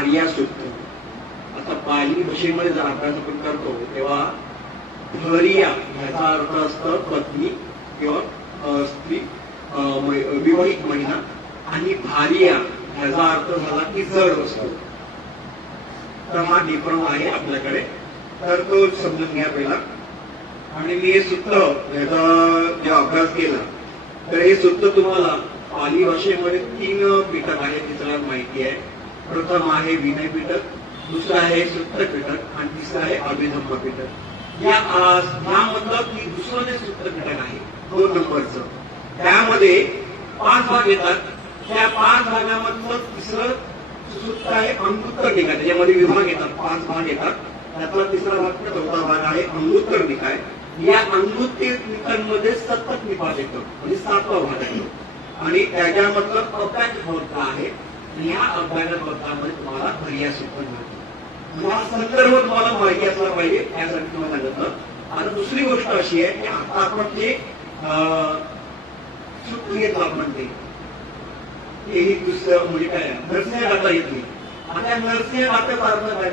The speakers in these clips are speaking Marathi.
भार्या सुक्त. आता पाली भाषेमध्ये जर अभ्यास आपण करतो तेव्हा भरिया ह्याचा अर्थ असतो पत्नी किंवा स्त्री, विवाहित महिला, आणि भार्या ह्याचा अर्थ झाला की जड वस्तू. तर हा डिफरन्स आहे आपल्याकडे, तर तो समजून घ्या पहिला. आणि मी हे सूत्र ह्याचा जे अभ्यास केला तर हे सूत्र तुम्हाला पाली भाषेमध्ये 3 पीठक आहे, ती सगळ्यांना माहिती आहे. प्रथम आहे विनय पीठक, दुसरं आहे सूत्र पीठक आणि तिसरं आहे अभिधम्म पीठक. यामधलं की दुसरं जे सूत्र पीठक आहे 2 नंबरचं, त्यामध्ये 5 भाग येतात. त्या 5 भागामधलं तिसरं सूत्र आहे अंगुत्तर निकाय. त्याच्यामध्ये विभाग येतात, 5 भाग येतात. त्यातला तिसरा भाग चौथा भाग आहे अंगुत्तर निकाय. या अंगुत्तर निकायांमध्ये सतत निपात येतो, म्हणजे 7वा भाग आहे. आणि त्याच्यामधलं अभ्यास बौद्ध आहे. या अभ्यास बौद्धामध्ये तुम्हाला भरिया सूत्र मिळतो. हा संदर्भ तुम्हाला माहिती असला पाहिजे, त्यासाठी तुम्हाला सांगितलं. आता दुसरी गोष्ट अशी आहे की आता आपण जे सूत्र घेतलं आपण तेही दुसरं म्हणजे काय नरसिंह गाता येत नाही. आता नरसिंह गाता अर्थ काय,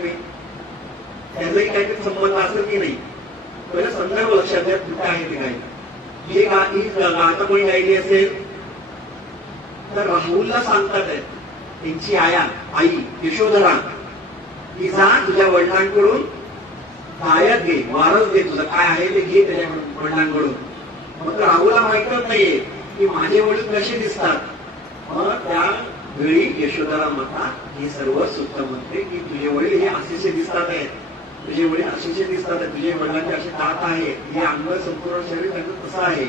त्याचाही काहीतरी संबंध असेल की नाही, पहिला संदर्भ लक्षात घ्या कुठे आहे ते काय. हे गाता कोणी गायली असेल तर राहुलला सांगतात आहेत त्यांची आई यशोधरा की जा तुझ्या वडिलांकडून गायक घे, वारस घे, तुझं काय आहे ते घे त्याच्या वडिलांकडून. मग राहुलला माहितच नाहीये की माझे वडील कसे दिसतात. मग त्या वेळी यशोधरा माता हे सर्व सूत्र म्हणते की तुझे वडील हे असेचे दिसतात आहेत, तुझे वडील असेचे दिसतात आहेत, तुझे वडिलांचे असे दात आहे, हे अंग संपूर्ण शरीर त्यांचं तसं आहे.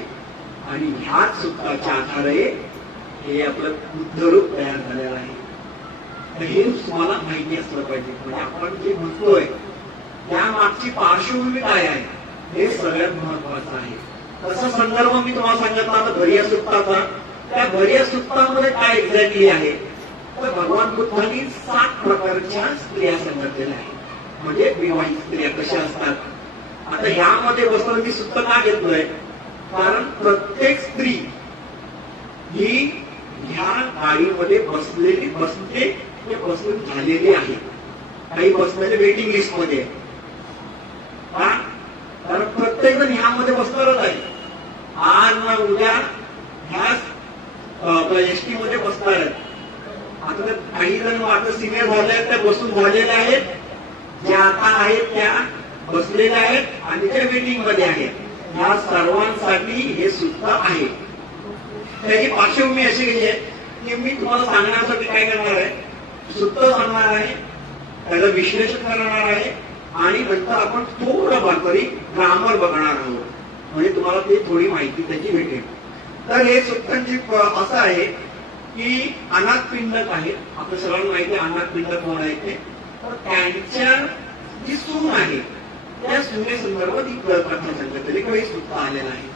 आणि ह्याच सूत्राच्या आधारे हे आपलं बुद्ध रूप तयार झालेलं आहे. हे तुम्हाला माहिती असलं पाहिजे. म्हणजे आपण जे म्हणतोय त्या मागची पार्श्वभूमी काय आहे हे सगळ्यात महत्वाचं आहे. तसा संदर्भ मी तुम्हाला सांगितला आता भरिया सूक्ताचा. त्या भरिया सूक्तामध्ये काय एक्झॅक्टली आहे तर भगवान बुद्धांनी 7 प्रकारच्या स्त्रिया सांगितलेल्या आहेत. म्हणजे विवाहित स्त्रिया कशा असतात. आता ह्यामध्ये बसून मी सूत्र का घेतलंय कारण प्रत्येक स्त्री ही ह्या गाडीमध्ये बसून झालेली आहे. काही बसलेले वेटिंग लिस्ट मध्ये, कारण प्रत्येक जण ह्यामध्ये बसणारच आहे. आज ना उद्या ह्या एसटी मध्ये बसणार आहेत. आता काही जण आता सिनियर झाले आहेत त्या बसून झालेल्या आहेत, ज्या आता आहेत त्या बसलेल्या आहेत आणि त्या वेटिंग मध्ये आहेत. ह्या सर्वांसाठी हे सूत्र आहे. त्याची पार्श्वभूमी अशी केली आहे की मी तुम्हाला सांगण्यासाठी काय करणार आहे, सूत्र सांगणार आहे, त्याचं विश्लेषण करणार आहे आणि नंतर आपण थोडं बातरी ग्रामर बघणार आहोत. म्हणजे तुम्हाला ते थोडी माहिती त्याची भेटेल. तर हे सूत्रांची असं आहे की अनाथ पिंडक आहे. आपल्या सर्वांना माहिती आहे अनाथ पिंडक कोण आहे ते. तर त्यांच्या जी सून आहे त्या सुने संदर्भात ही कथा सांगितलेली किंवा हे सूत्र आलेलं आहे.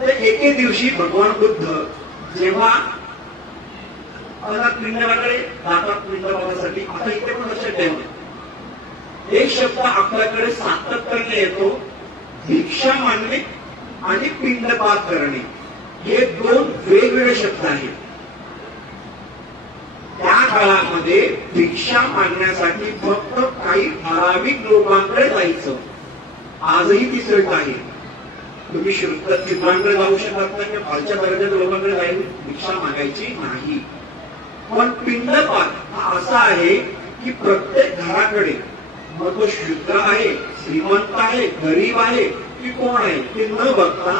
तर एके दिवशी भगवान बुद्ध जेव्हा अनाथ पिंडकाकडे जातात पिंड बघण्यासाठी. आता इथे पण लक्षात ठेवा एक शब्द आपल्याकडे सातत्याने येतो, भिक्षा मागणे आणि पिंडपात करणे. हे 2 वेगवेगळे शब्द आहेत. त्या काळामध्ये भिक्षा मागण्यासाठी फक्त काही ठराविक लोकांकडे जायचं. आजही ती सवय आहे. तुम्ही शुद्रांकडे जाऊ शकत नाही, खालच्या दर्जाच्या लोकांकडे जाऊन भिक्षा मागायची नाही. पण पिंडपात हा असा आहे की प्रत्येक घराकडे, मग तो शुद्र आहे, श्रीमंत आहे, गरीब आहे की कोण आहे ते न बघता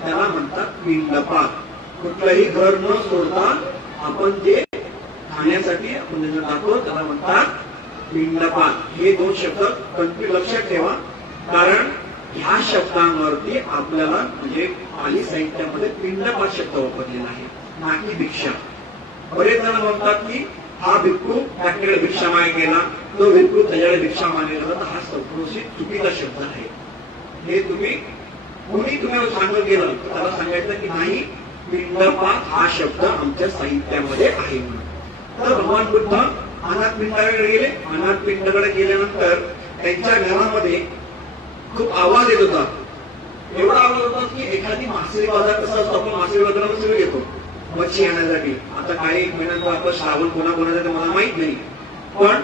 त्याला म्हणतात पिंडपात. कुठलंही घर न सोडता आपण जे खाण्यासाठी आपण जातो त्याला म्हणतात पिंडपात. हे 2 शब्द कंटिन्यू लक्षात ठेवा कारण ह्या शब्दांवरती आपल्याला म्हणजे पाली साहित्यामध्ये पिंडपात शब्द वापरलेला आहे, ना की भिक्षा. बरेच जण म्हणतात की हा भिक्खू त्याकडे भिक्षा मागे गेला, तो भिक्खू त्याच्याकडे भिक्षा मागे गेला. तर हा संपूर्ण चुकीचा शब्द आहे. हे तुम्ही सांगत गेलं तर त्याला सांगायचं की नाही पिंडपात हा शब्द आमच्या साहित्यामध्ये आहे म्हणून. तर भगवान बुद्ध अनाथ पिंडाकडे गेले. अनाथ पिंडाकडे गेल्यानंतर त्यांच्या घरामध्ये खूप आवाज येत होता. एवढा आवाज होता की एखादी मासळी बाजार कसा असतो, आपण मासळी बाजारामध्ये सगळं घेतो मच्छी आणण्यासाठी. आता काही महिन्यानंतर आपण श्रावण कोणाकोणाचा मला माहित नाही, पण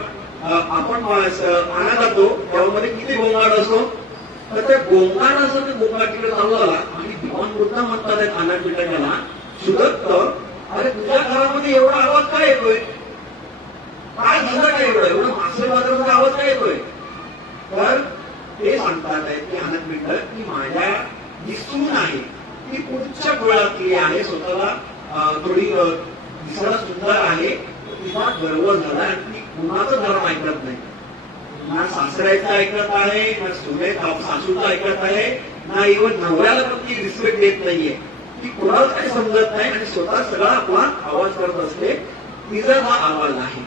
आपण आणा जातो त्यामध्ये किती गोंगाट असतो, तर त्या गोंगाट असं ते गोंगाट तिकडे चालू झाला आणि भगवान बुद्ध म्हणतात खाना पिठाला सुदत्त, अरे तुझ्या घरामध्ये एवढा आवाज काय येतोय, काय झालं काय एवढं मासे बाजाराचा आवाज काय येतोय. तर ते सांगतात की आनंद मिळत की माझ्या जी सून आहे ती पुढच्या कुळातली आहे, स्वतःला थोडी दिसायला सुंदर आहे, तिला गर्व झाला आणि ती कुणाचं धर्म ऐकत नाही, ना सासऱ्याचं ऐकत आहे, ना सुने सासूचं ऐकत आहे, ना इव्हन नवऱ्याला पण ती रिस्पेक्ट देत नाहीये, ती कोणाला काही समजत नाही आणि स्वतः सगळा आपला आवाज करत असते, तिचा हा आवाज आहे.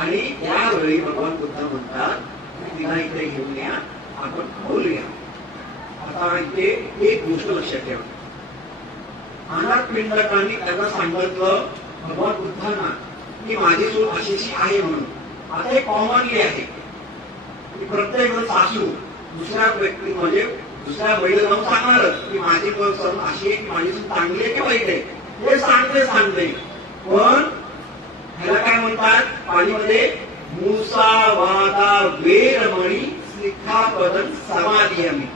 आणि त्यावेळी भगवान बुद्ध म्हणतात तिला इथे घेऊन या, आपण बोलूया. आता इथे एक गोष्ट लक्षात ठेवा, अनाथ पिंडकांनी त्यांना सांगितलं भगवान बुद्धांना की माझी सून अशीची आहे म्हणून. आता हे कॉमनली आहे की प्रत्येक जण सासू दुसऱ्या व्यक्ती म्हणजे दुसऱ्या महिला जाऊन सांगणारच की माझी सून अशी आहे की माझी सून चांगली आहे की वाईट आहे, हे सांगते. पण ह्याला काय म्हणतात पाणीमध्ये, मुसावादा वेरमणी सिक्खापदं समाधियामि,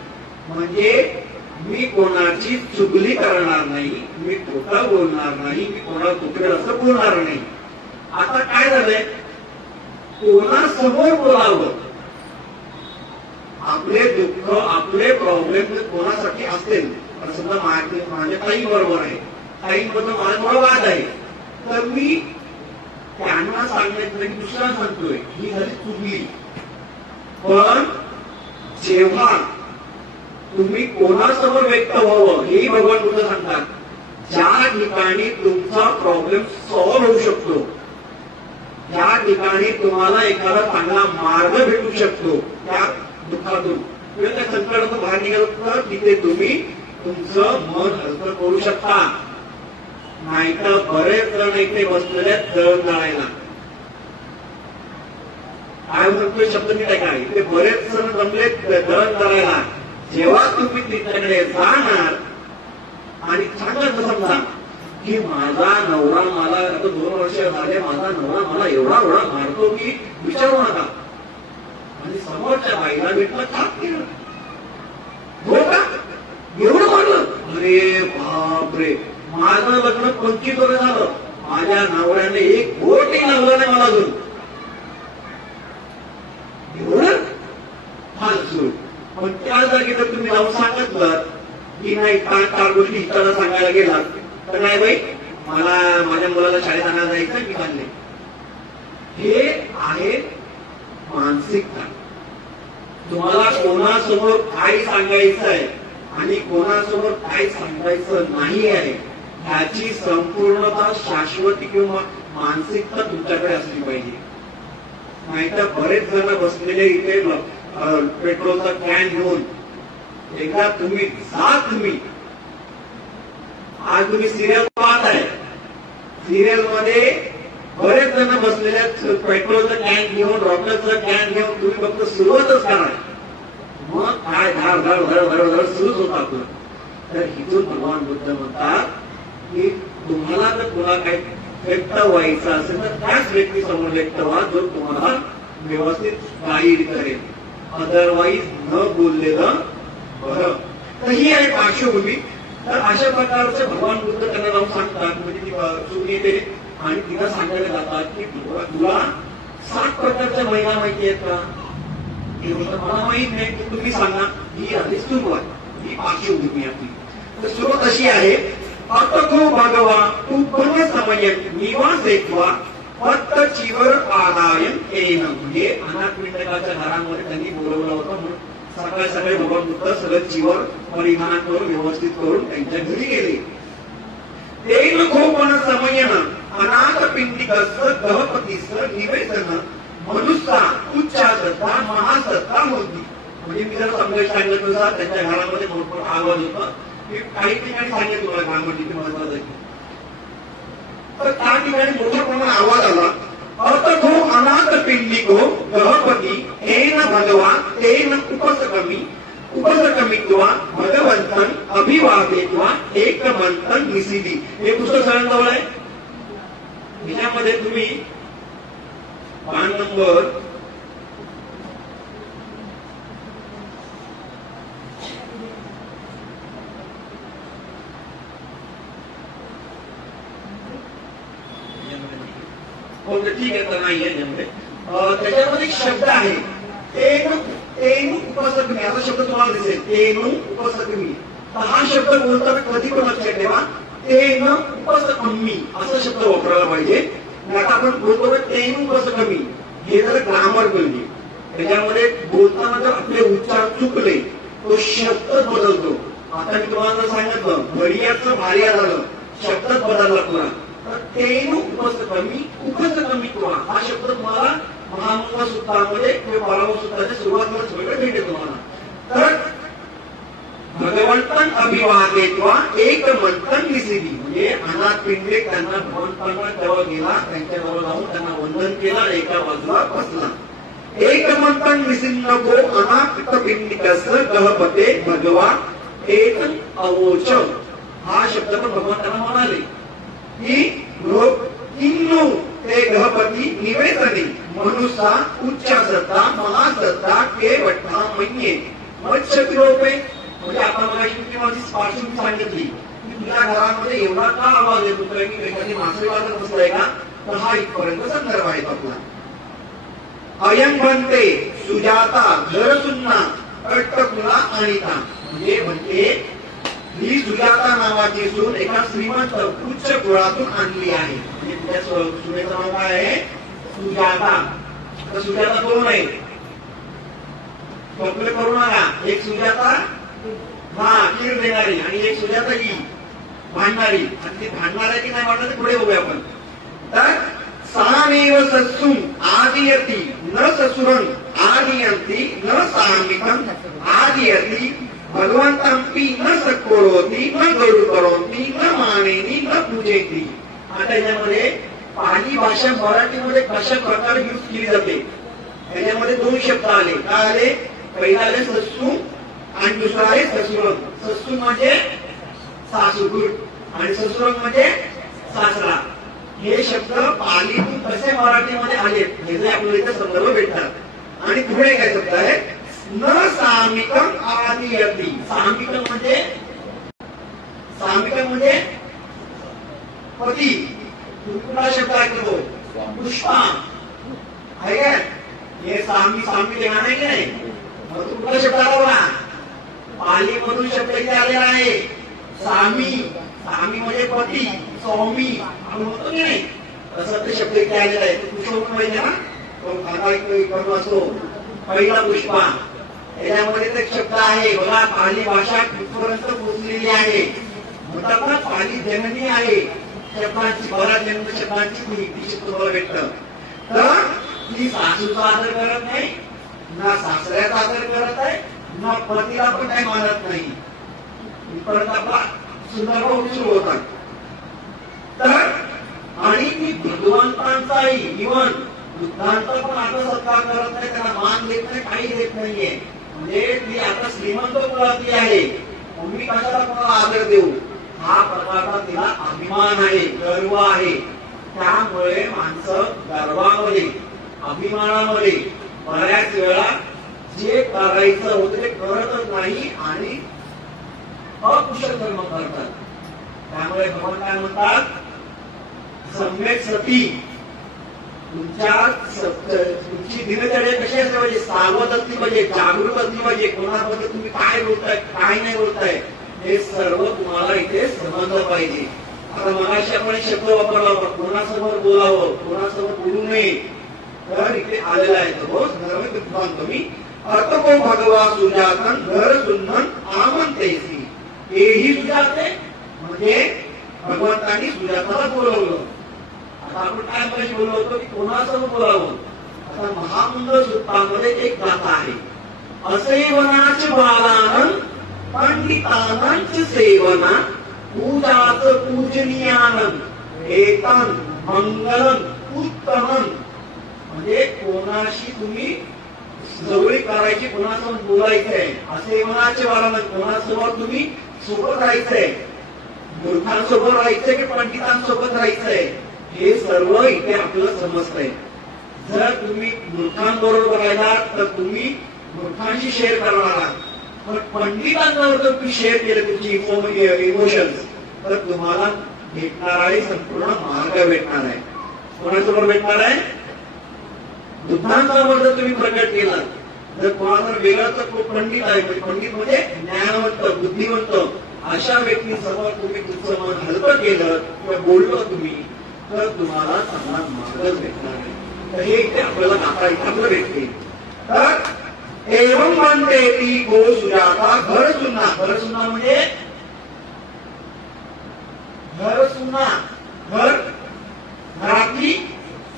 म्हणजे मी कोणाची चुगली करणार नाही, मी खोटं बोलणार नाही, मी कोणाला तुकडेल असं बोलणार नाही. आता काय झालंय, कोणासमोर बोलावं, आपले दुःख आपले प्रॉब्लेम कोणासाठी असतील, समजा माझ्या ताई बरोबर आहे, ताईंबद्दल माझ्यामुळे वाद आहे, तर मी त्यांना सांगण्यात नाही, दुसऱ्या सांगतोय ही झाली चुगली. पण जेव्हा तुम्ही कोणासमोर व्यक्त व्हावं हेही भगवान बुद्ध सांगतात, ज्या ठिकाणी तुमचा प्रॉब्लेम सॉल्व्ह होऊ शकतो, ज्या ठिकाणी तुम्हाला एखादा चांगला मार्ग भेटू शकतो त्या दुःखातून किंवा त्या संकटातून बाहेर निघाल, तिथे तुम्ही तुमचं मन हलकं करू शकता. नाहीतर बरेच जण इथे बसलेले दळण दळायला, काय म्हणतोय शब्द मी काय, ते बरेच जण जमले दळण दळायला. जेव्हा तुम्ही तिकडे जाणार आणि सांगायचं समजा की माझा नवरा मला आता 2 वर्ष झाले, माझा नवरा मला एवढा मारतो की विचारू नका, आणि समोरच्या बाईला भेटलं खात केलं, हो का एवढं मारलं, अरे बापरे, माझं लग्न 25 वर्ष झालं, माझ्या नवऱ्याने एक बोटही लावलं नाही मला अजून, एवढं फालतू. पण त्या जागी जर तुम्ही जाऊन सांगितलं की नाही 4 गोष्टी इतरांना सांगायला गेलात, तर नाही बाई मला माझ्या मुलाला शाळेत आणायला जायचं की चालले, हे आहे मानसिकता. तुम्हाला कोणासमोर काय सांगायचं आहे आणि कोणासमोर काय सांगायचं नाही आहे ह्याची संपूर्णता शाश्वती किंवा मानसिकता तुमच्याकडे असली पाहिजे. नाहीतर बरेच जण बसलेले इथे पेट्रोलचा कॅन घेऊन, एकदा तुम्ही आज तुम्ही सिरियल पाहताय, सिरियल मध्ये बरेच जण बसलेले पेट्रोलचा कॅन घेऊन, रॉकेलचा कॅन घेऊन, तुम्ही फक्त सुरुवातच करा, मग काय धड धड धड धड धड सुरूच होत आपलं. तर इथून भगवान बुद्ध म्हणतात की तुम्हाला जर तुला काही व्यक्त व्हायचं असेल तर त्याच व्यक्ती समोर व्यक्त व्हा जो तुम्हाला व्यवस्थित गाईड करेल, अदरवाईज न बोललेलं बरं. तर ही आहे पार्श्वभूमी. तर अशा प्रकारचे भगवान बुद्ध त्यांना जाऊन सांगतात, म्हणजे ती चूक येते आणि तिला सांगायला जातात की तुला 7 प्रकारच्या महिला माहिती आहेत का, ही गोष्ट मला माहित नाही, की तुम्ही सांगा. ही आधी सुरुवात, ही पार्श्वभूमी आपली. तर सुरुवात अशी आहे, अतको भगवा तू पण समय निवास एकवा फक्त चिवर आदायन येणं. म्हणजे अनाथ पिंडकाच्या घरामध्ये त्यांनी बोलवलं होतं म्हणून सकाळी भगवान बुद्ध सगळं चिवर परिधान करून व्यवस्थित करून त्यांच्या घरी गेले. ते नको पण समयनं अनाथ पिंडिकस गहपतीस निवेदन मनुष्या उच्चा सत्ता महासत्ता होती. म्हणजे मी जर समजायला सांगितलं तसं त्यांच्या घरामध्ये भरपूर आवाज होता. काही ठिकाणी सांगितलं तुम्हाला ग्रामर किती महत्वाचं आहे. तर त्या ठिकाणी मोठ्या प्रमाणात आवाज आला. अर्थो अनाथ पिंडिको गहपती हेन भगवान तेन उपसकमित्वा भगवंतन अभिवादेत्वा एकमंतन निसिदी. हे पुस्तक सगळ्यांजवळ आहे. याच्यामध्ये तुम्ही पान नंबर ठीक आहे तर नाही याच्यामध्ये त्याच्यामध्ये एक शब्द आहे तेनु तेनु उपसकमी असा शब्द तुम्हाला दिसेल तेनु उपसकमी तर हा शब्द बोलताना कधी पण लक्षात ठेवा तेन उपसकमी असा शब्द वापरायला पाहिजे. आता आपण बोलतो तेनु उपसकमी हे जर ग्रामर बनली त्याच्यामध्ये बोलताना जर आपले उच्चार चुकले तो शब्द बदलतो. आता मी तुम्हाला सांगितलं घडियाचं भार्या झालं शब्दच बदलला पुरा तर तेनु उपसकमी उपसकमित्वा हा शब्द तुम्हाला महामंगल सूत्रामध्ये किंवा परामर्श सूत्राच्या सुरुवातीला सगळं भेटेल तुम्हाला. तर भगवंतन अभिवादेत्वा एक मंथन निसिधी म्हणजे अनाथ पिंडे त्यांना भगवंतांना तेव्हा गेला त्यांच्याजवळ जाऊन त्यांना वंदन केला एका बाजूला बसला. एक मंथन निसिन्नको अनाथ पिंडिकस गहपते भगवान एक अवोच हा शब्द पण भगवंतांना म्हणाले की किन्नु ते गहपती निवेदने मनुष्या उच्चासत्ता महासत्ता के वट्टा म्हणजे मच्छतिरोपे म्हणजे आपण माझी पार्श्वभूमी सांगितली की तुझ्या घरामध्ये एवढा का आवाज येतो की एखादी मासे वाजत बसलाय का तर हा इथपर्यंत संदर्भ आहे आपला. अयं बनते सुजाता घर सुन्ना कट्टकुला अनिता म्हणजे ही सुजाता नावाची सून एका श्रीमंत उच्च कुळातून आणली आहे. म्हणजे तिच्या सुनेचं नाव काय आहे सुजाता. तर सुजाता दोन आहे कल्पना करू नका एक सुजाता हा खीर देणारी आणि एक सुजाता ही भांडणारी आणि ती भांडणार आहे की नाही भांडणार ते पुढे बघूया आपण. तर सामेव सत्सुम आदियती न ससुरं आदियंती न सामिकं आदियती भगवंतांपी न सकोरोती न गरु करोती न मानेनी न पूजेती. आता याच्यामध्ये पाली भाषा मराठीमध्ये कशा प्रकारे यूज केली जाते त्याच्यामध्ये दोन शब्द आले काय आले पहिला आले सत्सुम आणि दुसरा आहे ससुरं. ससुर म्हणजे सासूर आणि ससुरं म्हणजे सासरा. हे शब्द पालीतून कसे मराठीमध्ये आले हे आपल्याला इथे संदर्भ भेटतात. आणि पुढे काय शब्द आहे न सामिकं आदियती. सामिकं म्हणजे पती. कुठला शब्द ऐकतो पुष्पा आहे काय हे सामी ते गाणं आहे की नाही मग तू कुठला शब्द आला बघा पाली मधून शब्द इथे आलेला आहे सामी. सामी म्हणजे पती स्वामी आपण म्हणतो की नाही तसं ते शब्द इथे आलेला आहे. पुष्प माहिती ना तो असतो पहिला पुष्पा त्याच्यामध्ये एक शब्द आहे बघा पाली भाषा कुठपर्यंत पोहोचलेली आहे म्हणतात ना पाली जननी आहे शब्दांची बऱ्याच जन्म शब्दांची ती शब्द मला भेटतं. तर ती सासूचा आदर करत नाही ना सासऱ्याचा आदर करत आहे ना पतीला पण काही मानत नाही. परत आपला सुंदर सुरू होतात. तर आणि ती भगवंतांचाही इव्हन बुद्धांचा पण आता सत्कार करत नाही त्यांना मान देत नाही काही देत नाहीये. म्हणजे ती आता श्रीमंत कुळातली आहे तुम्ही कशाला कोणाला आदर देऊ हा प्रकारचा तिला अभिमान आहे गर्व आहे. त्यामुळे माणसं गर्वामध्ये अभिमानामध्ये बऱ्याच वेळा जे करायचं होतं ते करतच नाही आणि अकुशल कर्म करतात. त्यामुळे भगवान काय म्हणतात सम्यक सती तुमची दिनचर्या कशी असली पाहिजे सावध असली पाहिजे जागृत असली पाहिजे. कोणाबद्दल तुम्ही काय बोलताय काय नाही बोलताय हे सर्व तुम्हाला इथे समजलं पाहिजे. आता मगाशी आपण एक शब्द वापरला होता कोणासमोर बोलावं कोणासमोर बोलू नये तर इथे आलेला आहे तो संदर्भ मी अर्थ को भगवा सुजातन घर सुन्नन आमंतेसी. हेही सुजाते म्हणजे भगवंतांनी सुजाताला बोलवलं. आता आपण काय मगाशी बोललो होतो की कोणासमोर बोलावं. आता महामंगल सूत्रामध्ये एक गाथा आहे असेवनाच बालानं पंडितानांच सेवना पूजाच पूजनीयानं एतन मंगलम उत्तमन. म्हणजे कोणाशी तुम्ही जवळी करायची कोणासमोर बोलायचंय असेवनाचे बालानं कोणासमोर तुम्ही सोबत राहायचंय मूर्खांसोबत राहायचंय की पंडितांसोबत राहायचंय हे सर्व इथे आपल्याला समजतंय. जर तुम्ही मूर्खांबरोबर राहिलात तर तुम्ही मूर्खांशी शेअर करणार आहात पण पंडितांबरोबर जर तुम्ही शेअर केले तुमची इमोशन्स तर तुम्हाला भेटणार आहे संपूर्ण मार्ग भेटणार आहे. कोणासमोर भेटणार आहे? बुद्धांसमोर जर तुम्ही प्रकट केला, जर कोणाला वेगळाच पंडित आहे, पंडित म्हणजे ज्ञानवंत, बुद्धिवंत, अशा व्यक्तीसमोर तुम्ही तुमचं मन हलकं केलं किंवा बोललो तुम्ही, तर तुम्हाला चांगला मार्गच भेटणार आहे. तर हे इथे आपल्याला नाता आपलं भेटते. तर एवं म्हणते ती गो सुजाता घर सुन्ना. घर सुन्ना म्हणजे घर सुन्ना, घर घरातली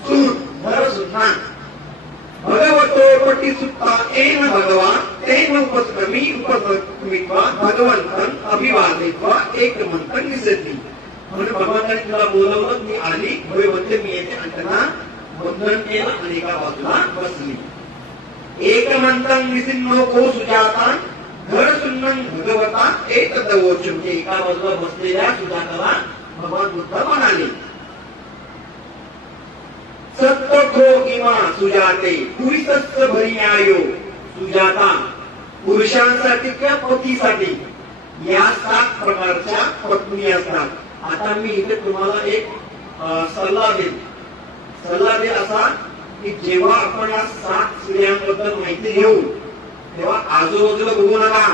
सून, घर सुन्ना. भगवतो पटी सुत्ता एन भगवान तेन उपस्क्रमी उपस्क्रमित्वा भगवंतन अभिवादित्वा एक मंथन निसरली. म्हणून भगवंताने तुला बोलवलं, मी आली, होय म्हणते मी येते, आणि त्यांना वंदन केलं आणि एका बाजूला बसली. एक मंथन निसिन्नो को सुजाता घर सुन्नन भगवता एक दवोच. म्हणजे एका बाजूला बसलेल्या सुजाताला भगवान बुद्ध म्हणाले, सत्य खो किंवा सुजाते पुरुषस्य भरियायो. सुजाता पुरुषांसाठी किंवा पतीसाठी या 7 प्रकारच्या पत्नी असतात. आता मी इथे तुम्हाला एक सल्ला देईल असा की जेव्हा आपण या 7 स्त्रियांबद्दल माहिती घेऊ तेव्हा आजूबाजूला बघू नका,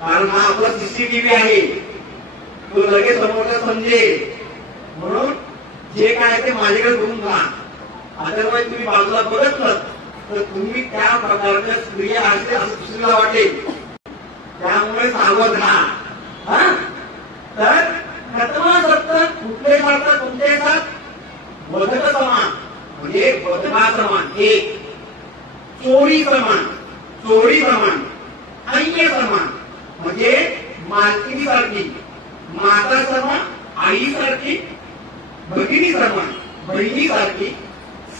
कारण हा आपला सीसीटीव्ही आहे, तो लगेच समोरचा समजेल. म्हणून जे काय ते माझ्याकडे बघून घ्या. अदरवाईज तुम्ही बाजूला बघितलं तर तुम्ही त्या प्रकारच्या स्त्रिया असते असं दुसरीला वाटेल. त्यामुळे सावध राहा. तर कथमा सत्य कुठले करतात तुमचे साथ वधक समान म्हणजे वधका समान, एक चोरी समान, चोरी समान, ऐक्य समान म्हणजे मालकिनी सारखी, माता समान, आई सारखी, भगिनी समान, बहिणी सारखी,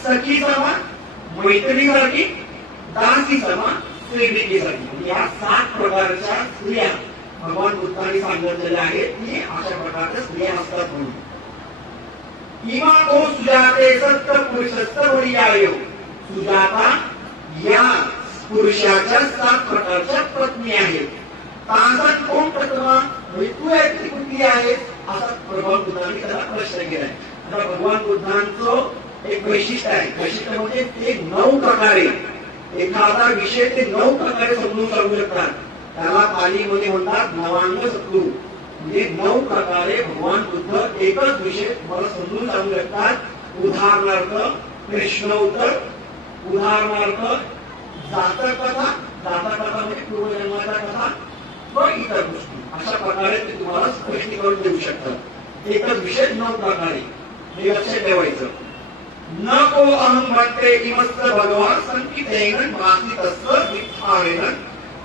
सखी समान, मैत्रिणी सारखी, दासी समान, सेविकी सारखी. या 7 प्रकारच्या स्त्रिया भगवान बुद्धांनी सांगितलेल्या आहेत की अशा प्रकारच्या स्त्रिया असतात म्हणून. इमा को सुजाते सत्य पुरुषस्य भरियायो. सुजाता या पुरुषाच्या 7 प्रकारच्या पत्नी आहेत. तासात कोण प्रथमा म्हणजे तू यातली कुठली आहे असा भगवान बुद्धांनी त्याला प्रश्न केलाय. आता भगवान बुद्धांचं एक वैशिष्ट्य आहे. वैशिष्ट्य म्हणजे ते 9 प्रकारे एखादा विषय ते 9 प्रकारे समजून सांगू शकतात. त्याला पालीमध्ये म्हणतात नवांग सत्तू. म्हणजे 9 प्रकारे भगवान बुद्ध एकच विषय मला समजून सांगू शकतात. उदाहरणार्थ कृष्ण उत्तर, उदाहरणार्थ जातकथा, जातकथा म्हणजे पूर्वजन्माच्या कथा व इतर गोष्टी. अशा प्रकारे ते तुम्हाला स्पष्टीकरण देऊ शकतात. एकच विषय 9 प्रकारे. हे लक्षात ठेवायचं. न को अहम म्हणते इमस्त भगवान संकितेन भासितस्व विठारेन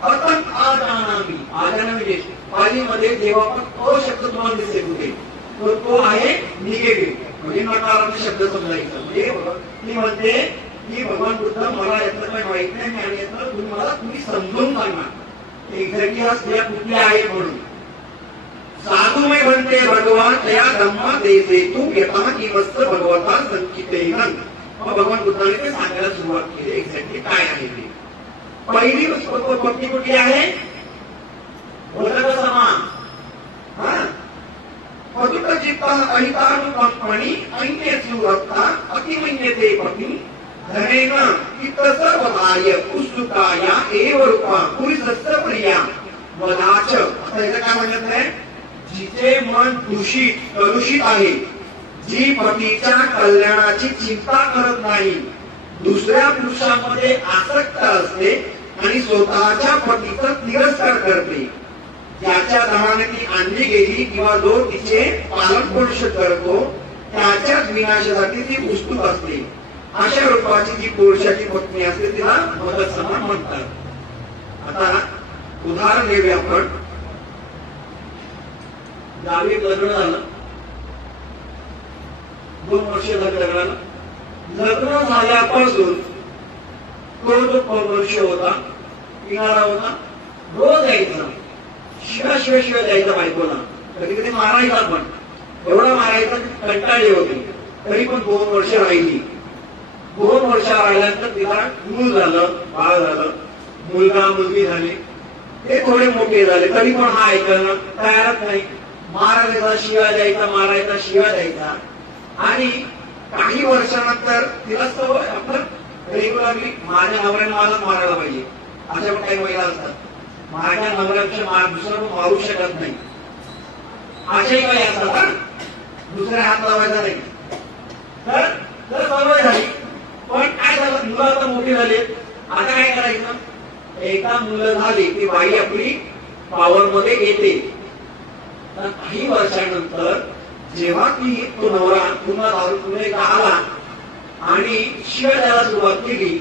अतन आदानामी. आदानामी पालीमध्ये जेव्हा आपण तो शब्द तुम्हाला दिसेल कुठे तर तो आहे निगेटिव्ह म्हणजे नकारात्मक शब्द समजायचा. म्हणजे ती म्हणते की भगवान बुद्ध मला यातलं काही माहित नाही आणि यातलं तुम्ही समजून सांगा एक्झॅक्टली हा स्त्रिया कुठल्या आहेत म्हणून. साधुमय म्हणते भगवान या धम्मा देते तू यथा इमस्त भगवता संकितेन. भगवान बुद्धाने ते सांगायला सुरुवात केली एक्झॅक्टली काय आहे ते. पहिली पत्नी कुठली आहे? वधक समान. पदुक चित्ता अहितानुकंपणी अन्यस्युरत्ता अतिमन्यते पत्नी धनेन इतसर्वदाय उत्सुकाया एव रूपा पुरुषस्य प्रिया वदाच. आता याचं काय म्हणत आहे? जिचे मन कलुषित आहे, जी पतीच्या कल्याणाची चिंता करत नाही, दुसऱ्या पुरुषांमध्ये आसक्त असते आणि स्वतःच्या पतीचा तिरस्कार करते, ज्याच्या दहाने ती आणली गेली किंवा जो तिचे पालन पोषण करतो त्याच्याच विनाशासाठी ती उत्सुक असते, अशा रूपाची जी पुरुषाची पत्नी असते तिला वधक समान म्हणतात. आता उदाहरण देऊया आपण. गावी लग्न झालं, 2 वर्ष झाली लग्नाला. लग्न झाल्यापासून तो जो वर्ष होता पिणारा होता, रोज यायचा, शिवाय द्यायचा बायकोला. कधी कधी मारायचा पण, एवढा मारायचा कंटाळली होती. तरी पण 2 वर्ष राहिली. 2 वर्ष राहिल्यानंतर तिला मूल झालं, बाळ झालं, मुलगा मुलगी झाली. ते थोडे मोठे झाले तरी पण हा ऐकायला तयारच नाही. मारायचा शिवाय द्यायचा, मारायचा शिवाय द्यायचा. आणि काही वर्षानंतर तिला सवय आपण रेग्युलरली माझ्या नवऱ्याने मलाच मारायला पाहिजे अशा पण काही महिला असतात माझ्या नवऱ्यापेक्षा दुसरा पण मारू शकत नाही अशाही काही असतात दुसऱ्या हात लावायचा नाही तर सवय झाली पण काय झालं मुलं आता मोठी झाली आता काय करायचं एकदा मुलं झाली की बाई आपली पॉवर मध्ये येते तर काही वर्षानंतर जेव्हा ती तो नवरा पुन्हा दारू पुणे आला आणि शिवाय त्याला सुरुवात केली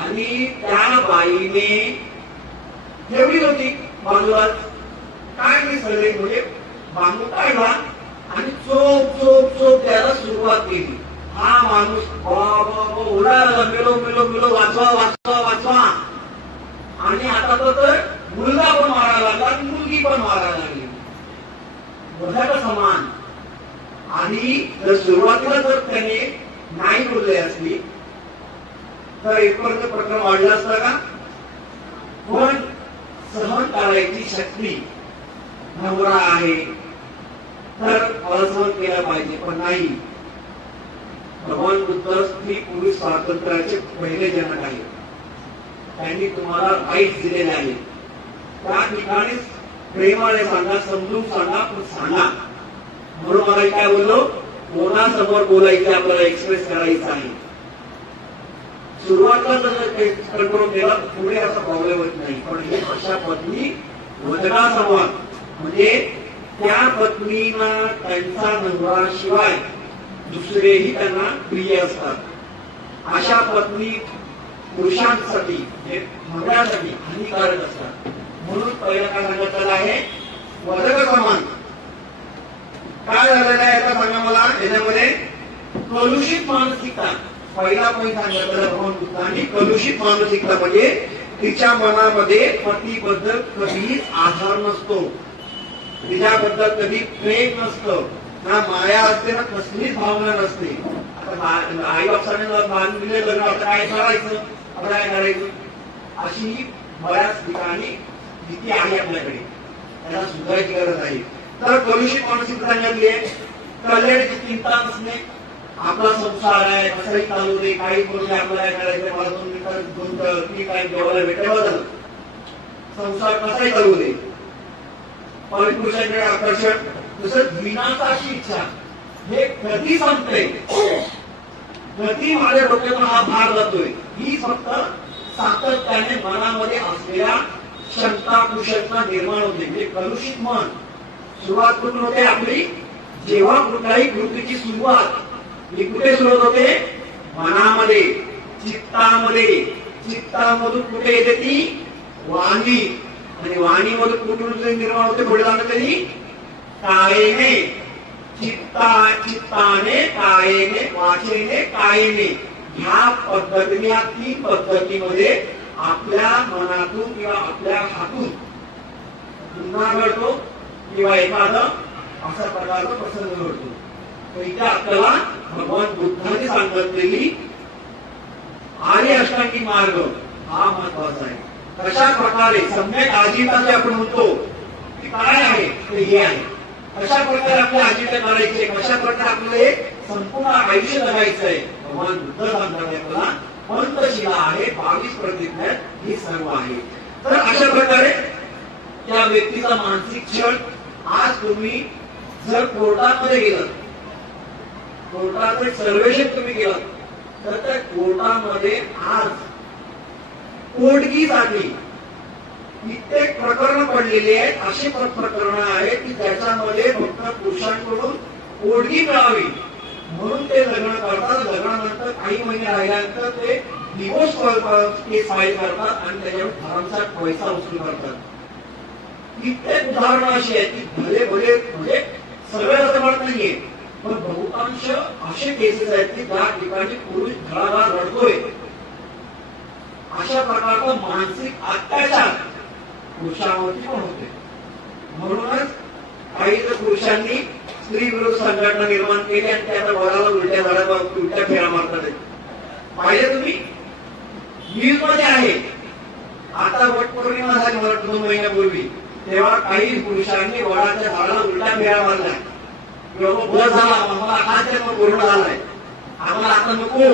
आणि त्या बाईने ठेवली होती बाजूला काय मी सगळे म्हणजे बांधून काढला आणि चोप चोप चोप त्याला सुरुवात केली हा माणूस ओरडायला मेलो मेलो मेलो वाचवा वाचवा वाचवा आणि आता तर मुलगा पण मारायला लागला आणि मुलगी पण मारायला लागली बघा समान आणि जर सुरुवातीला जर त्याने नाही बोलले असली तर इथपर्यंत प्रकरण वाढलं असतं का पण सहन करायची शक्ती नवरा आहे तर असहन केला पाहिजे पण नाही भगवान बुद्ध स्त्री पुरुष स्वातंत्र्याचे पहिले जनक आहेत त्यांनी तुम्हाला राईट दिलेले आहे त्या ठिकाणी प्रेमाने सांगा समजून सांगा पण सांगा म्हणून मला काय बोललो कोणासमोर बोलायचं आपल्याला एक्सप्रेस करायचं आहे सुरुवातीला जर कंट्रोल केला पुढे असा प्रॉब्लेम होत नाही पण हे अशा पत्नी वचनासमोर म्हणजे त्या पत्नीना त्यांचा नवऱ्याशिवाय दुसरेही त्यांना प्रिय असतात अशा पत्नी पुरुषांसाठी नवऱ्यासाठी हानिकारक असतात म्हणून पहिलं काय सांगितलेलं आहे वधक समान काय झालेलं आहे आता सांगा मला याच्यामध्ये कलुषित मानसिकता पहिला पॉईंट सांगितलेला भगवान बुद्धांनी कलुषित मानसिकता म्हणजे तिच्या मनामध्ये पतीबद्दल कधीच आधार नसतो तिच्याबद्दल कधी प्रेम नसतं ना माया असते ना कसलीच भावना नसते आता आई बापाने बांधून दिले लग्न आता काय करायचं आता काय करायचं अशी बऱ्याच ठिकाणी भीती आहे आपल्याकडे त्याला सुधारायची गरज आहे तर कलुषित मानसिकता सांगितली आहे कल्याणाची चिंता नसणे आपला संसार आहे कसंही चालू दे काही करू दे आपल्याला काय करायचं मला 2 मिनिटात 2 काय जेवायला भेटायला झालं संसार कसाही चालू दे परिपुरुषांकडे आकर्षण तसं विनाशाची इच्छा हे कधी संपते कधी माझ्या डोक्यातून हा भार जातोय ही फक्त सातत्याने मनामध्ये असलेल्या शंका कुशलता निर्माण होते म्हणजे कलुषित मन सुरुवात कुठून होते आपली जेव्हा कुठल्याही कृतीची सुरुवात ही कुठे सुरुवात होते मनामध्ये चित्तामधून कुठे येते ती वाणी आणि वाणीमधून कुठून निर्माण होते पुढे जाणं कधी कायेने चित्ताने कायेने वाचेने कायेने ह्या पद्धतीने या 3 पद्धतीमध्ये आपल्या मनातून किंवा आपल्या हातून गुन्हा घडतो किंवा एखादा अशा प्रकारचा प्रसंग घडतो तर इथे आपल्याला भगवान बुद्धांनी सांगितलेली आर्य अष्टांगी मार्ग हा महत्वाचा आहे कशा प्रकारे सम्यक आजीविका जे आपण म्हणतो ते काय आहे ते हे आहे कशा प्रकारे आपल्या आजीविका करायची कशा प्रकारे आपले संपूर्ण आयुष्य जगायचं आहे भगवान बुद्ध सांगतात आपल्याला पंचशिला आहे 22 प्रतिज्ञा ही सर्व आहे तर अशा प्रकारे त्या व्यक्तीचा मानसिक छळ आज तुम्ही जर कोर्टामध्ये गेलात कोर्टाचं सर्वेक्षण तुम्ही केलं तर त्या कोर्टामध्ये आज कोर्टगीसाठी कित्येक प्रकरण पडलेली आहेत अशी प्रकरण आहेत की त्याच्यामध्ये फक्त पुरुषांकडून कोर्टगी मिळावी म्हणून ते लग्न करतात लग्नानंतर काही महिने राहिल्यानंतर ते डिवोर्स केस फाईल करतात आणि त्याच्यावर भरमसाठ पैसा वसूल करतात कित्येक उदाहरणं अशी आहेत की भले भले म्हणजे सगळे असं म्हणत नाहीये पण बहुतांश असे केसेस आहेत की ज्या ठिकाणी पुरुष घराघर रडतोय अशा प्रकारचा मानसिक अत्याचार पुरुषावरती पण होते म्हणूनच काही पुरुषांनी स्त्री विरोध संघटना निर्माण केली आणि त्या वडाला उलट्या फेरा मारतात पाहिजे तुम्ही न्यूज मध्ये आहे आता वटपौर्णिमा झाली मला 2 महिन्यापूर्वी तेव्हा काही पुरुषांनी वडाच्या झाडाला उलट्या फेरा मारल्या किंवा बस झाला, आम्हाला हा जन्म पूर्ण झालाय, आम्हाला आता नको,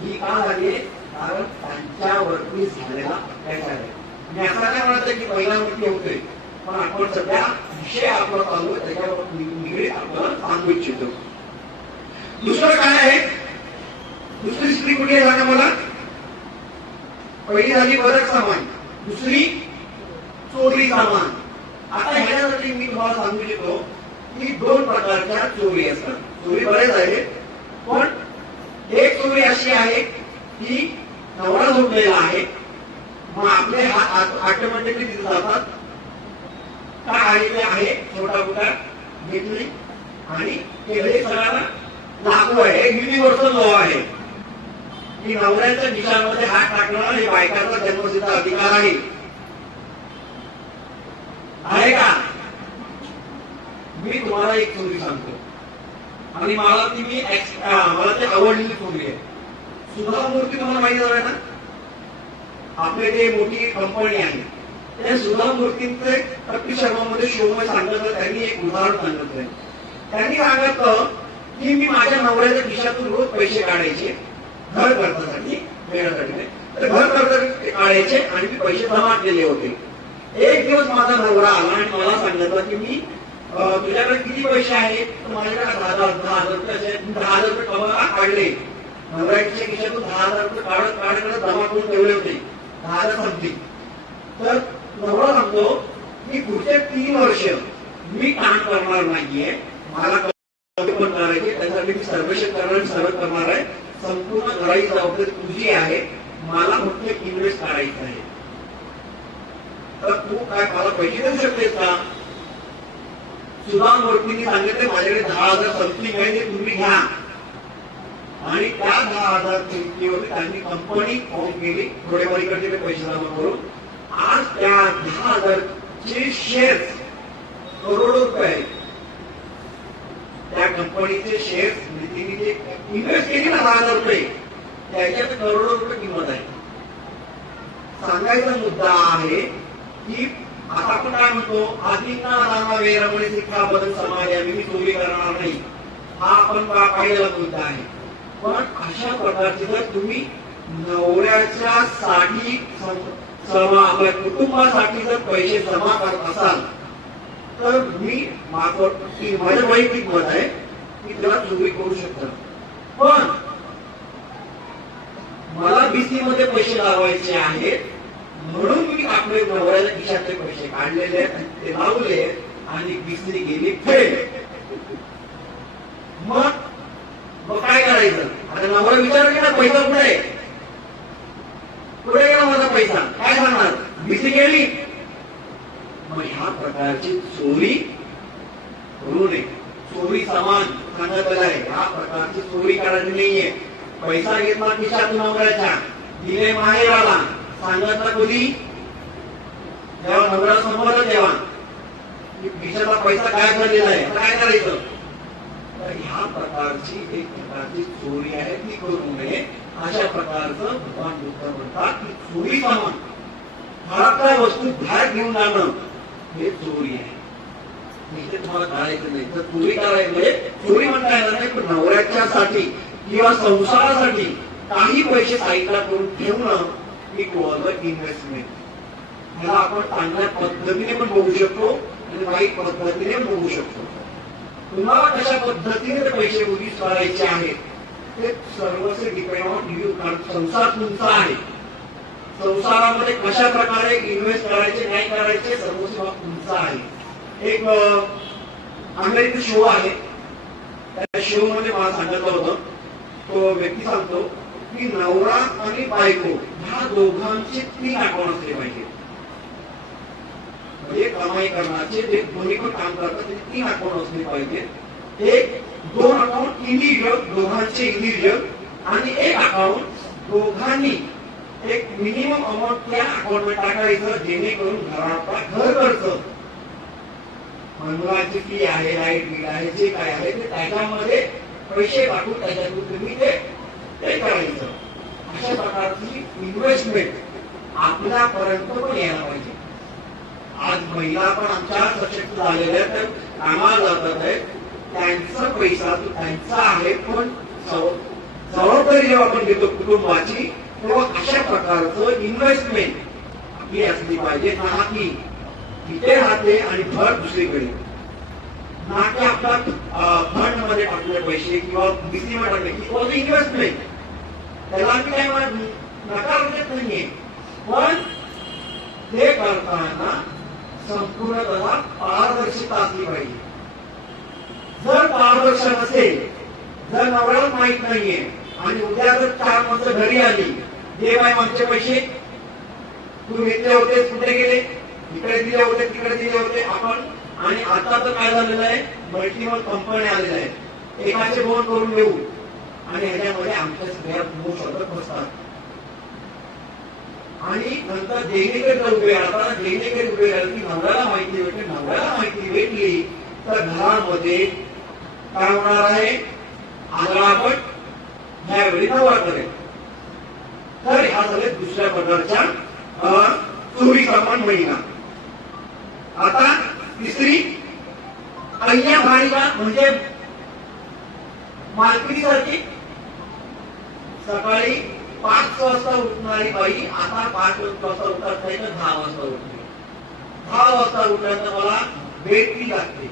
ही का झाली? कारण त्यांच्यावरती झालेला अत्याचार आहे. मी असं नाही म्हणत की महिलांवरती होतोय, पण आपण सध्या विषय आपला चालू आहे त्याच्यावर निगडीत आपल्याला सांगू इच्छितो. दुसरं काय आहे? दुसरी स्त्री कुठे आहे सांगा मला? पहिली झाली बरक सामान, दुसरी चोरी सामान. आता ह्याच्यासाठी मी तुम्हाला सांगू इच्छितो की दोन प्रकारच्या चोरी असतात. चोरी बरेच आहे, पण एक चोरी अशी आहे की नवरा झोपलेला आहे, मग आपले हात ऑटोमॅटिकली तिथे जातात, काय आहे ते आहे, छोटा मोठा घेतली आणि केले. सगळ्यांना लागू आहे, युनिव्हर्सल लॉ आहे की नवऱ्याच्या खिशामध्ये हात टाकणं हे बायकाचा जन्मसिद्ध अधिकार आहे. आहे का? मी तुम्हाला एक चोरी सांगतो आणि मला ती मला ती आवडलेली चोरी आहे. सुधा मूर्ती तुम्हाला माहिती आहे ना, आपले जे मोठी कंपनी आहे त्या सुधा मूर्तींचे कपिल शर्मामध्ये शो मध्ये सांगितलं, त्यांनी एक उदाहरण सांगितलंय. त्यांनी सांगितलं की मी माझ्या नवऱ्याच्या खिशातून रोज पैसे काढायचे घर खर्चासाठी, मिळण्यासाठी, तर घर खर्च काढायचे आणि मी पैसे जमा केले होते. एक दिवस माझा नवरा आला आणि मला सांगितलं की मी तुझ्याकडे किती पैसे आहेत? तर माझ्याकडे 10,000 रुपये असे, 10,000 रुपये कमाला काढले. नवऱ्याच्या खिशातून 10,000 रुपये काढत जमा करून ठेवले होते, 10,000 समथिंग. तर नवरा सांगतो की पुढचे 3 वर्ष मी काम करणार नाहीये, मला पण करायचे, त्यासाठी मी सर्वेक्षण करणार, सर्व करणार आहे, संपूर्ण घराची जबाबदारी तुझी आहे, मला फक्त इन्व्हेस्ट करायचं आहे. तर तू काय मला पैसे देऊ शकतेस का? सुधा मूर्तींनी सांगितले माझ्याकडे 10,000 समथिंग आहे, ते तुम्ही घ्या. आणि त्या 10,000 किमतीवर त्यांनी कंपनी फॉर्म केली, थोडेफार इकडचे पैसे जमा करून. आज त्या 10,000 चे शेअर्स करोडो रुपये आहेत. त्या कंपनीचे शेअर्स तिने जे इन्व्हेस्ट केली ना 10,000 रुपये, त्याच्यात करोडो रुपये किंमत आहे. सांगायचा मुद्दा आहे की आता आपण काय म्हणतो, आधींना रामा वेरामुळे शिक्षा बदल समाज आहे, मी चोरी करणार नाही, हा आपण पाहिलेला मुद्दा आहे. पण अशा प्रकारचे जर तुम्ही नवऱ्याच्या साठी आपल्या कुटुंबासाठी जर पैसे जमा करत असाल तर मी माझं वैयक्तिक मत आहे की त्याला चोरी करू शकता. पण मला बीसी मध्ये पैसे लावायचे आहेत म्हणून मी आपले नवऱ्याच्या खिशातले पैसे काढलेले ते लावले आणि बीसी गेली फेल. मग काय करायचं? आता नवरा विचार केला पैसा कुठे गेला माझा पैसा, काय सांगणार? बीसी गेली. मग ह्या प्रकारची चोरी करू नये. चोरी समान सांगितलेलं आहे, ह्या प्रकारची चोरी करायची नाहीये. पैसा घेतला खिशातून नवऱ्याच्या, दिले माहेराला, सांगितलं कधी? जेव्हा नवरा समोर तेव्हा खिशातला पैसा काय झालेला आहे, काय करायचं? तर ह्या प्रकारची एक प्रकारची चोरी आहे, ती करू नये. अशा प्रकारचं भगवान बुद्ध म्हणतात की चोरी समान. घरातल्या वस्तू बाहेर घेऊन जाणं हे चोरी आहे. इथे तुम्हाला करायचं नाही. तर चोरी करायला चोरी म्हणता येणार नाही, पण नवऱ्याच्या साठी किंवा संसारासाठी काही पैसे साईडला करून ठेवणं ही गव्हर्नमेंट इन्व्हेस्टमेंट. ह्याला आपण चांगल्या पद्धतीने पण बघू शकतो आणि वाईट पद्धतीने बघू शकतो. तुम्हाला कशा पद्धतीने ते पैसे उदीस करायचे आहेत ते सर्वच डिपेंड ऑन यू. संसार तुमचा आहे, संसारामध्ये कशा प्रकारे इन्व्हेस्ट करायचे नाही करायचे सर्वस्व तुमचा आहे. एक अमेरिकन शो आहे, त्या शो मध्ये मला सांगितलं होतं, तो व्यक्ती सांगतो की नवरा आणि बायको ह्या दोघांचे 3 अकाउंट असले पाहिजे. म्हणजे कमाई करण्याचे जे दोन्ही पण काम करतात त्याचे 3 अकाउंट असले पाहिजे. एक 2 अकाउंट इंडिव्हिज्युअल, दोघांचे इंडिव्हिज्युअल, आणि एक अकाउंट दोघांनी एक मिनिमम अमाऊंट त्या अकाउंटमध्ये टाकायचं, जेणेकरून घराचा घर खर्च, मुलाची फी आहे, लाईट बिल आहे, जे काय आहे ते त्याच्यामध्ये पैसे टाकून त्याच्यातून तुम्ही ते करायचं. अशा प्रकारची इन्व्हेस्टमेंट आपल्यापर्यंत पण यायला पाहिजे. आज महिला पण आमच्या सशक्त झालेल्या, तर कामाला जातात आहेत त्यांचा पैसा तो त्यांचा आहे, पण जबाबदारी जेव्हा आपण घेतो कुटुंबाची तेव्हा अशा प्रकारचं इन्व्हेस्टमेंट आपली असली पाहिजे, ना की तिथे राहते आणि भर दुसरीकडे, ना की आपला फंड मध्ये टाकले पैसे किंवा बीसी मध्ये टाकले किंवा इन्व्हेस्टमेंट, त्याला आम्ही काय नकार देत नाहीये, पण ते करताना संपूर्ण त्याला पारदर्शकता असली पाहिजे. जर पारदर्शक असेल, जर नवऱ्याला माहित नाहीये आणि उद्या जर 4 माणसं घरी आली, हे बाय मागचे पैसे तू घेतले होते, कुठे गेले, इकडे दिले होते, तिकडे दिले होते आपण, आणि आता तर काय झालेलं आहे, मल्टीपल कंपन्या आलेल्या आहेत, एकाचे फोन करून देऊ आणि ह्याच्यामध्ये आमच्या सगळ्या मूळ शोधत बसतात आणि नंतर देणेकर उभे राहतात. देणेकर उभे राहिले की नवऱ्याला माहिती भेटली, नवऱ्याला माहिती भेटली तर घरामध्ये काय होणार आहे, आग्रापट ह्यावेळी नवरा करेल. तर ह्या सगळे दुसऱ्या प्रकारच्या चोरी सामान महिला. आता तिसरी अय्या भाडीला म्हणजे मालकिनीसारखी सकाळी 5 वाजता उठणारी बाई आता 5 वाजता उठत नाही तर 10 वाजता उठते. 10 वाजता उठल्यानंतर मला भेटली लागते,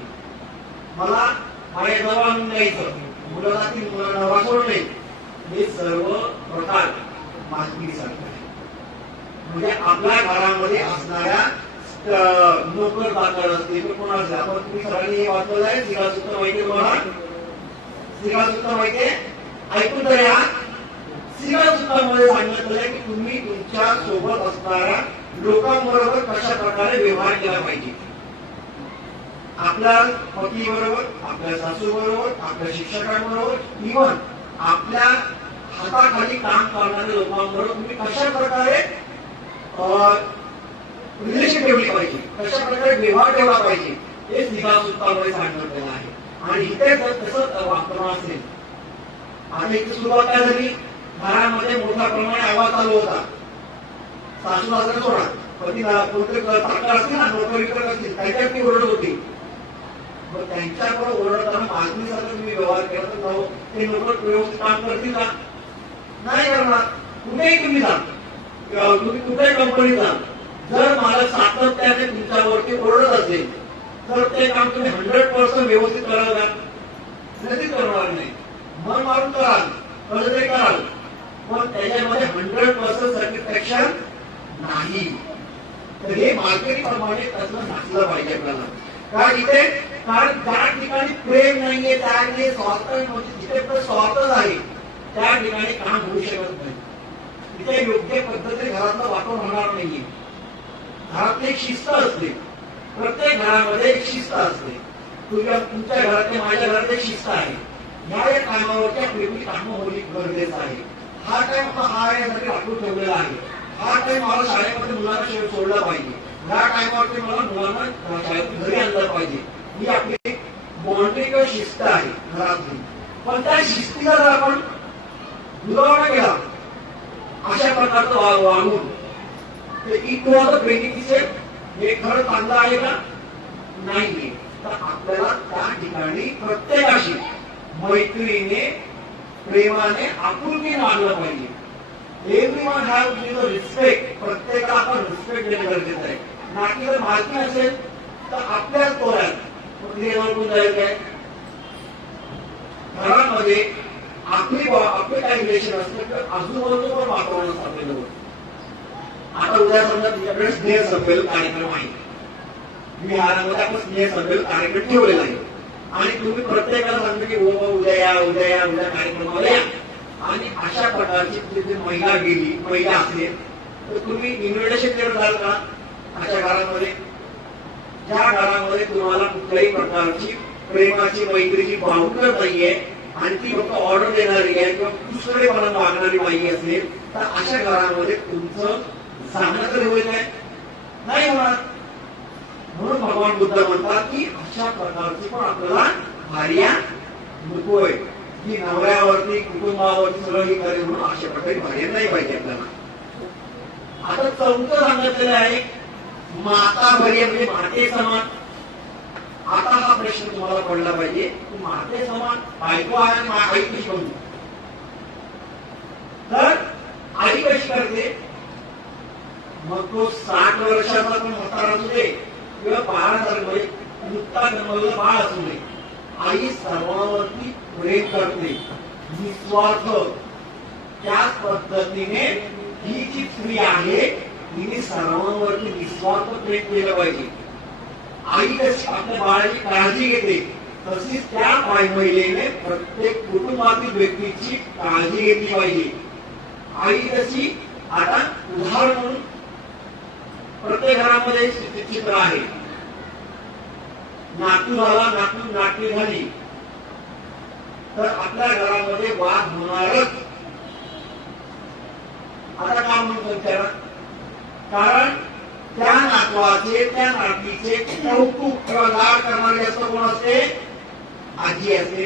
मला माझ्याजवळ आणून द्यायचं, मुलाला ती नवरा सोडणे, हे सर्व प्रकार मालकिनीसारखे आहे. म्हणजे आपल्या घरामध्ये असणाऱ्या नोकर चाकर असतील तर कोणाचे, आपण तुम्ही सगळ्यांनी हे वाचलेलं आहे, श्रीराजसूत्र माहिती तुम्हाला, श्रीराजसूत्र माहिती ऐकून तर या. श्रीराजसूत्रामध्ये सांगितलेलं आहे की तुम्ही तुमच्या सोबत असणाऱ्या लोकांबरोबर कशा प्रकारे व्यवहार केला पाहिजे. आपल्या पती बरोबर, आपल्या सासू बरोबर, आपल्या शिक्षकांबरोबर, इव्हन आपल्या हाताखाली काम करणाऱ्या लोकांबरोबर तुम्ही कशा प्रकारे रिलेशन ठेवली पाहिजे, कशा प्रकारे व्यवहार ठेवला पाहिजे, हे श्रीराजसूत्रामध्ये सांगितलेलं आहे. आणि इथे जर तसं वापरणं असेल, आता इथे सुरुवात काय झाली, घरामध्ये मोठ्या प्रमाणे आवाज चालू होता, सासू सासरे सोडा, पती कोणते चाकर असतील ना, नोकरी करत असतील, त्यांच्याकडे ओरडत होती, मग त्यांच्याकडे ओरडताना मालकीसारखं तुम्ही व्यवहार केला तर ते नोकर व्यवस्थित काम करतील का? नाही करणार. कुठेही तुम्ही जा, तुम्ही कुठल्याही कंपनीत जा, जर मला सातत्याने तुमच्यावरती ओरडत असेल तर ते काम तुम्ही 100% व्यवस्थित कराल का? नक्कीच करणार नाही. मन मारून कराल, कसं कराल, पण त्याच्यामध्ये 100% सॅटिस्फॅक्शन नाही. तर हे मार्केटिंगप्रमाणे तसं नसलं पाहिजे आपल्याला. कारण इथे ज्या ठिकाणी प्रेम नाहीये, त्या ठिकाणी स्वार्थ म्हणजे जिथे स्वार्थच आहे त्या ठिकाणी काम होऊ शकत नाही. तिथे योग्य पद्धतीने घरातलं वातावरण होणार नाहीये. घरातली एक शिस्त असते, प्रत्येक घरामध्ये एक शिस्त असते. तुमच्या घरातले, माझ्या घरात एक शिस्त आहे. ह्या टायमावरती आपली कामं होणे गरजेचं आहे. हा टाइम हा यासाठी राखून ठेवलेला आहे. हा टाइम मला शाळेमध्ये मुलांना सोडला पाहिजे, ह्या टायमावरती मला मुलांना शाळेतून घरी आणलं पाहिजे. ही आपली बाउंड्री किंवा शिस्त आहे घरातली. पण त्या शिस्तीला जर आपण दुरावा केला अशा प्रकारचं वागून हे खरं चांगलं आहे का? नाहीये. तर आपल्याला त्या ठिकाणी प्रत्येकाशी मैत्रीने, प्रेमाने, आपुलकीने वागलं पाहिजे. Everyone have given respect. प्रत्येकाला आपण रिस्पेक्ट देणं गरजेचं आहे. ना की जर मालकी असेल तर आपल्याच तोऱ्यात कुठे जाईल काय घरामध्ये आपले काही रिलेशन असतं तर आजूबाजूचं पण वातावरण असतं आपल्याला. आता उद्या समजा तुझ्याकडे स्नेह संमेलन कार्यक्रम आहे, विहारामध्ये आपण स्नेह संमेलन कार्यक्रम ठेवलेला आहे आणि तुम्ही प्रत्येकाला सांगता की उद्या या, उद्या या, उद्या कार्यक्रमाला या. आणि अशा प्रकारची तिथे महिला असेल तर तुम्ही इन्व्हिटेशन देत जाल का अशा घरामध्ये? ज्या घरामध्ये तुम्हाला कुठल्याही प्रकारची प्रेमाची, मैत्रीची बाउंडर नाहीये आणि ती फक्त ऑर्डर देणारी आहे किंवा दुसरेपणा मागणारी बाई असेल तर अशा घरामध्ये तुमचं जाणं तरी होईल काय? नाही होणार. म्हणून भगवान बुद्ध म्हणतात की अशा प्रकारची पण आपल्याला भार्या नकोय, की नवऱ्यावरती, कुटुंबावरती सगळं हे करेल म्हणून अशा प्रकारे भार्या नाही पाहिजे आपल्याला. आता 4थं सांगितलेलं आहे माता भार्या म्हणजे माते समान. आता हा प्रश्न तुम्हाला पडला पाहिजे, माते समान बायको आहे आणि आई कशी बनू? तर आई कशी करते? मग तो 60 वर्षाचा पण म्हातारा असू दे किंवा 12 म्हणजे नुकता जन्मलेलं बाळ असू दे, आई सर्वांवरती प्रेम करते निस्वार्थ. त्याच पद्धतीने ही जी स्त्री आहे तिने सर्वांवरती निस्वार्थ प्रेम केलं पाहिजे. आई कशी आपल्या बाळाची काळजी घेते तशीच त्या महिलेने प्रत्येक कुटुंबातील व्यक्तीची काळजी घेतली पाहिजे. आई कशी, आता उदाहरण म्हणून प्रत्येक घरामध्ये चित्र आहे. नातू झाला, नातू झाली तर आपल्या घरामध्ये वाद होणारच. आता का म्हणतो त्याला? कारण त्या नातवाचे, त्या नातीचे कौतुक किंवा लाड करणारे असं कोण असते? आजी असते.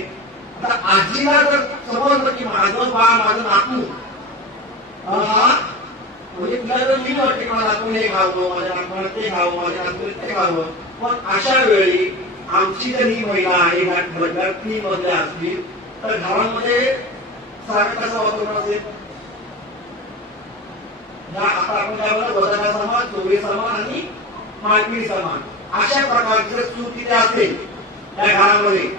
आता आजीला जर समजलं की माझं बाळ, माझं नातू हा म्हणजे तुला जर मी वाटते मला नातून हे खावं, माझ्या नातूला ते खावं, माझ्या नातूला ते खावं, पण अशा वेळी आमची जर ही महिला आहे घरातली मधल्या असतील तर घरामध्ये सारखं कसं वातावरण असेल? आता आपण काय बोलतो, वजना समान, चोरी समान आणि मालकी समान, अशा प्रकारची चूक तिथे असेल त्या घरामध्ये.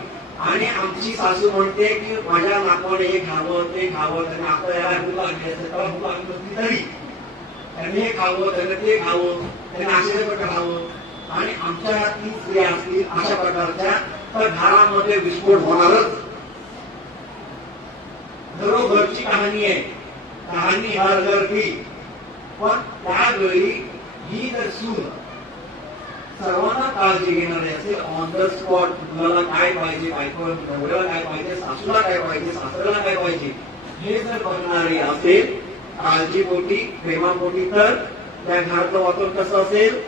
आणि आमची सासू म्हणते की माझ्या नातवाने हे खावं, ते खावं, त्यांनी आपल्याला भूक लागली असेल तेव्हा भूक लागली नसली तरी त्यांनी हे खावं, त्यांनी ते खावं, त्यांनी असे खावं, आणि आमच्या ह्या 3 स्त्रिया असतील अशा प्रकारच्या, तर घरामध्ये विस्फोट होणारच. घरोघरची कहाणी आहे, कहाणी हर घर की. पण त्यावेळी ही जर सून सर्वांना काळजी घेणारी असेल, ऑन द स्पॉट मुलाला काय पाहिजे, बायकोला नवऱ्याला काय पाहिजे, सासूला काय पाहिजे, सासऱ्याला काय पाहिजे हे जर बघणारी असेल काळजीपोटी, प्रेमापोटी, तर त्या घराचं वातावरण कसं असेल?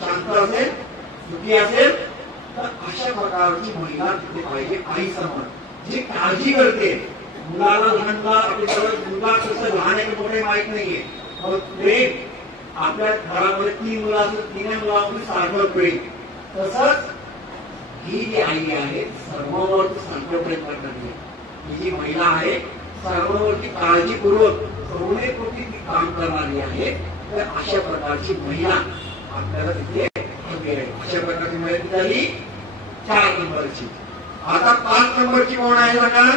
शांत असेल, सुखी असेल. तर अशा प्रकारची महिला तिथे पाहिजे. आई समान जी काळजी करते. मुलाला लहानला मुलगा कसं लहान आहे मोठे माहित नाहीये, प्रेम आपल्या घरामध्ये 3 मुलं असून 3 मुलांमध्ये सारखं प्रेम. तसंच ही जी आई आहे सर्वांवरती सारखं प्रेम करणारी, ही जी महिला आहे सर्वांवरती काळजीपूर्वक करुणेपोटी ती काम करणारी आहे. तर अशा प्रकारची महिला आपल्याला तिथे हवी आहे. अशा प्रकारची महिला झाली 4 नंबरची. आता 5 नंबरची कोण आहे सांगा?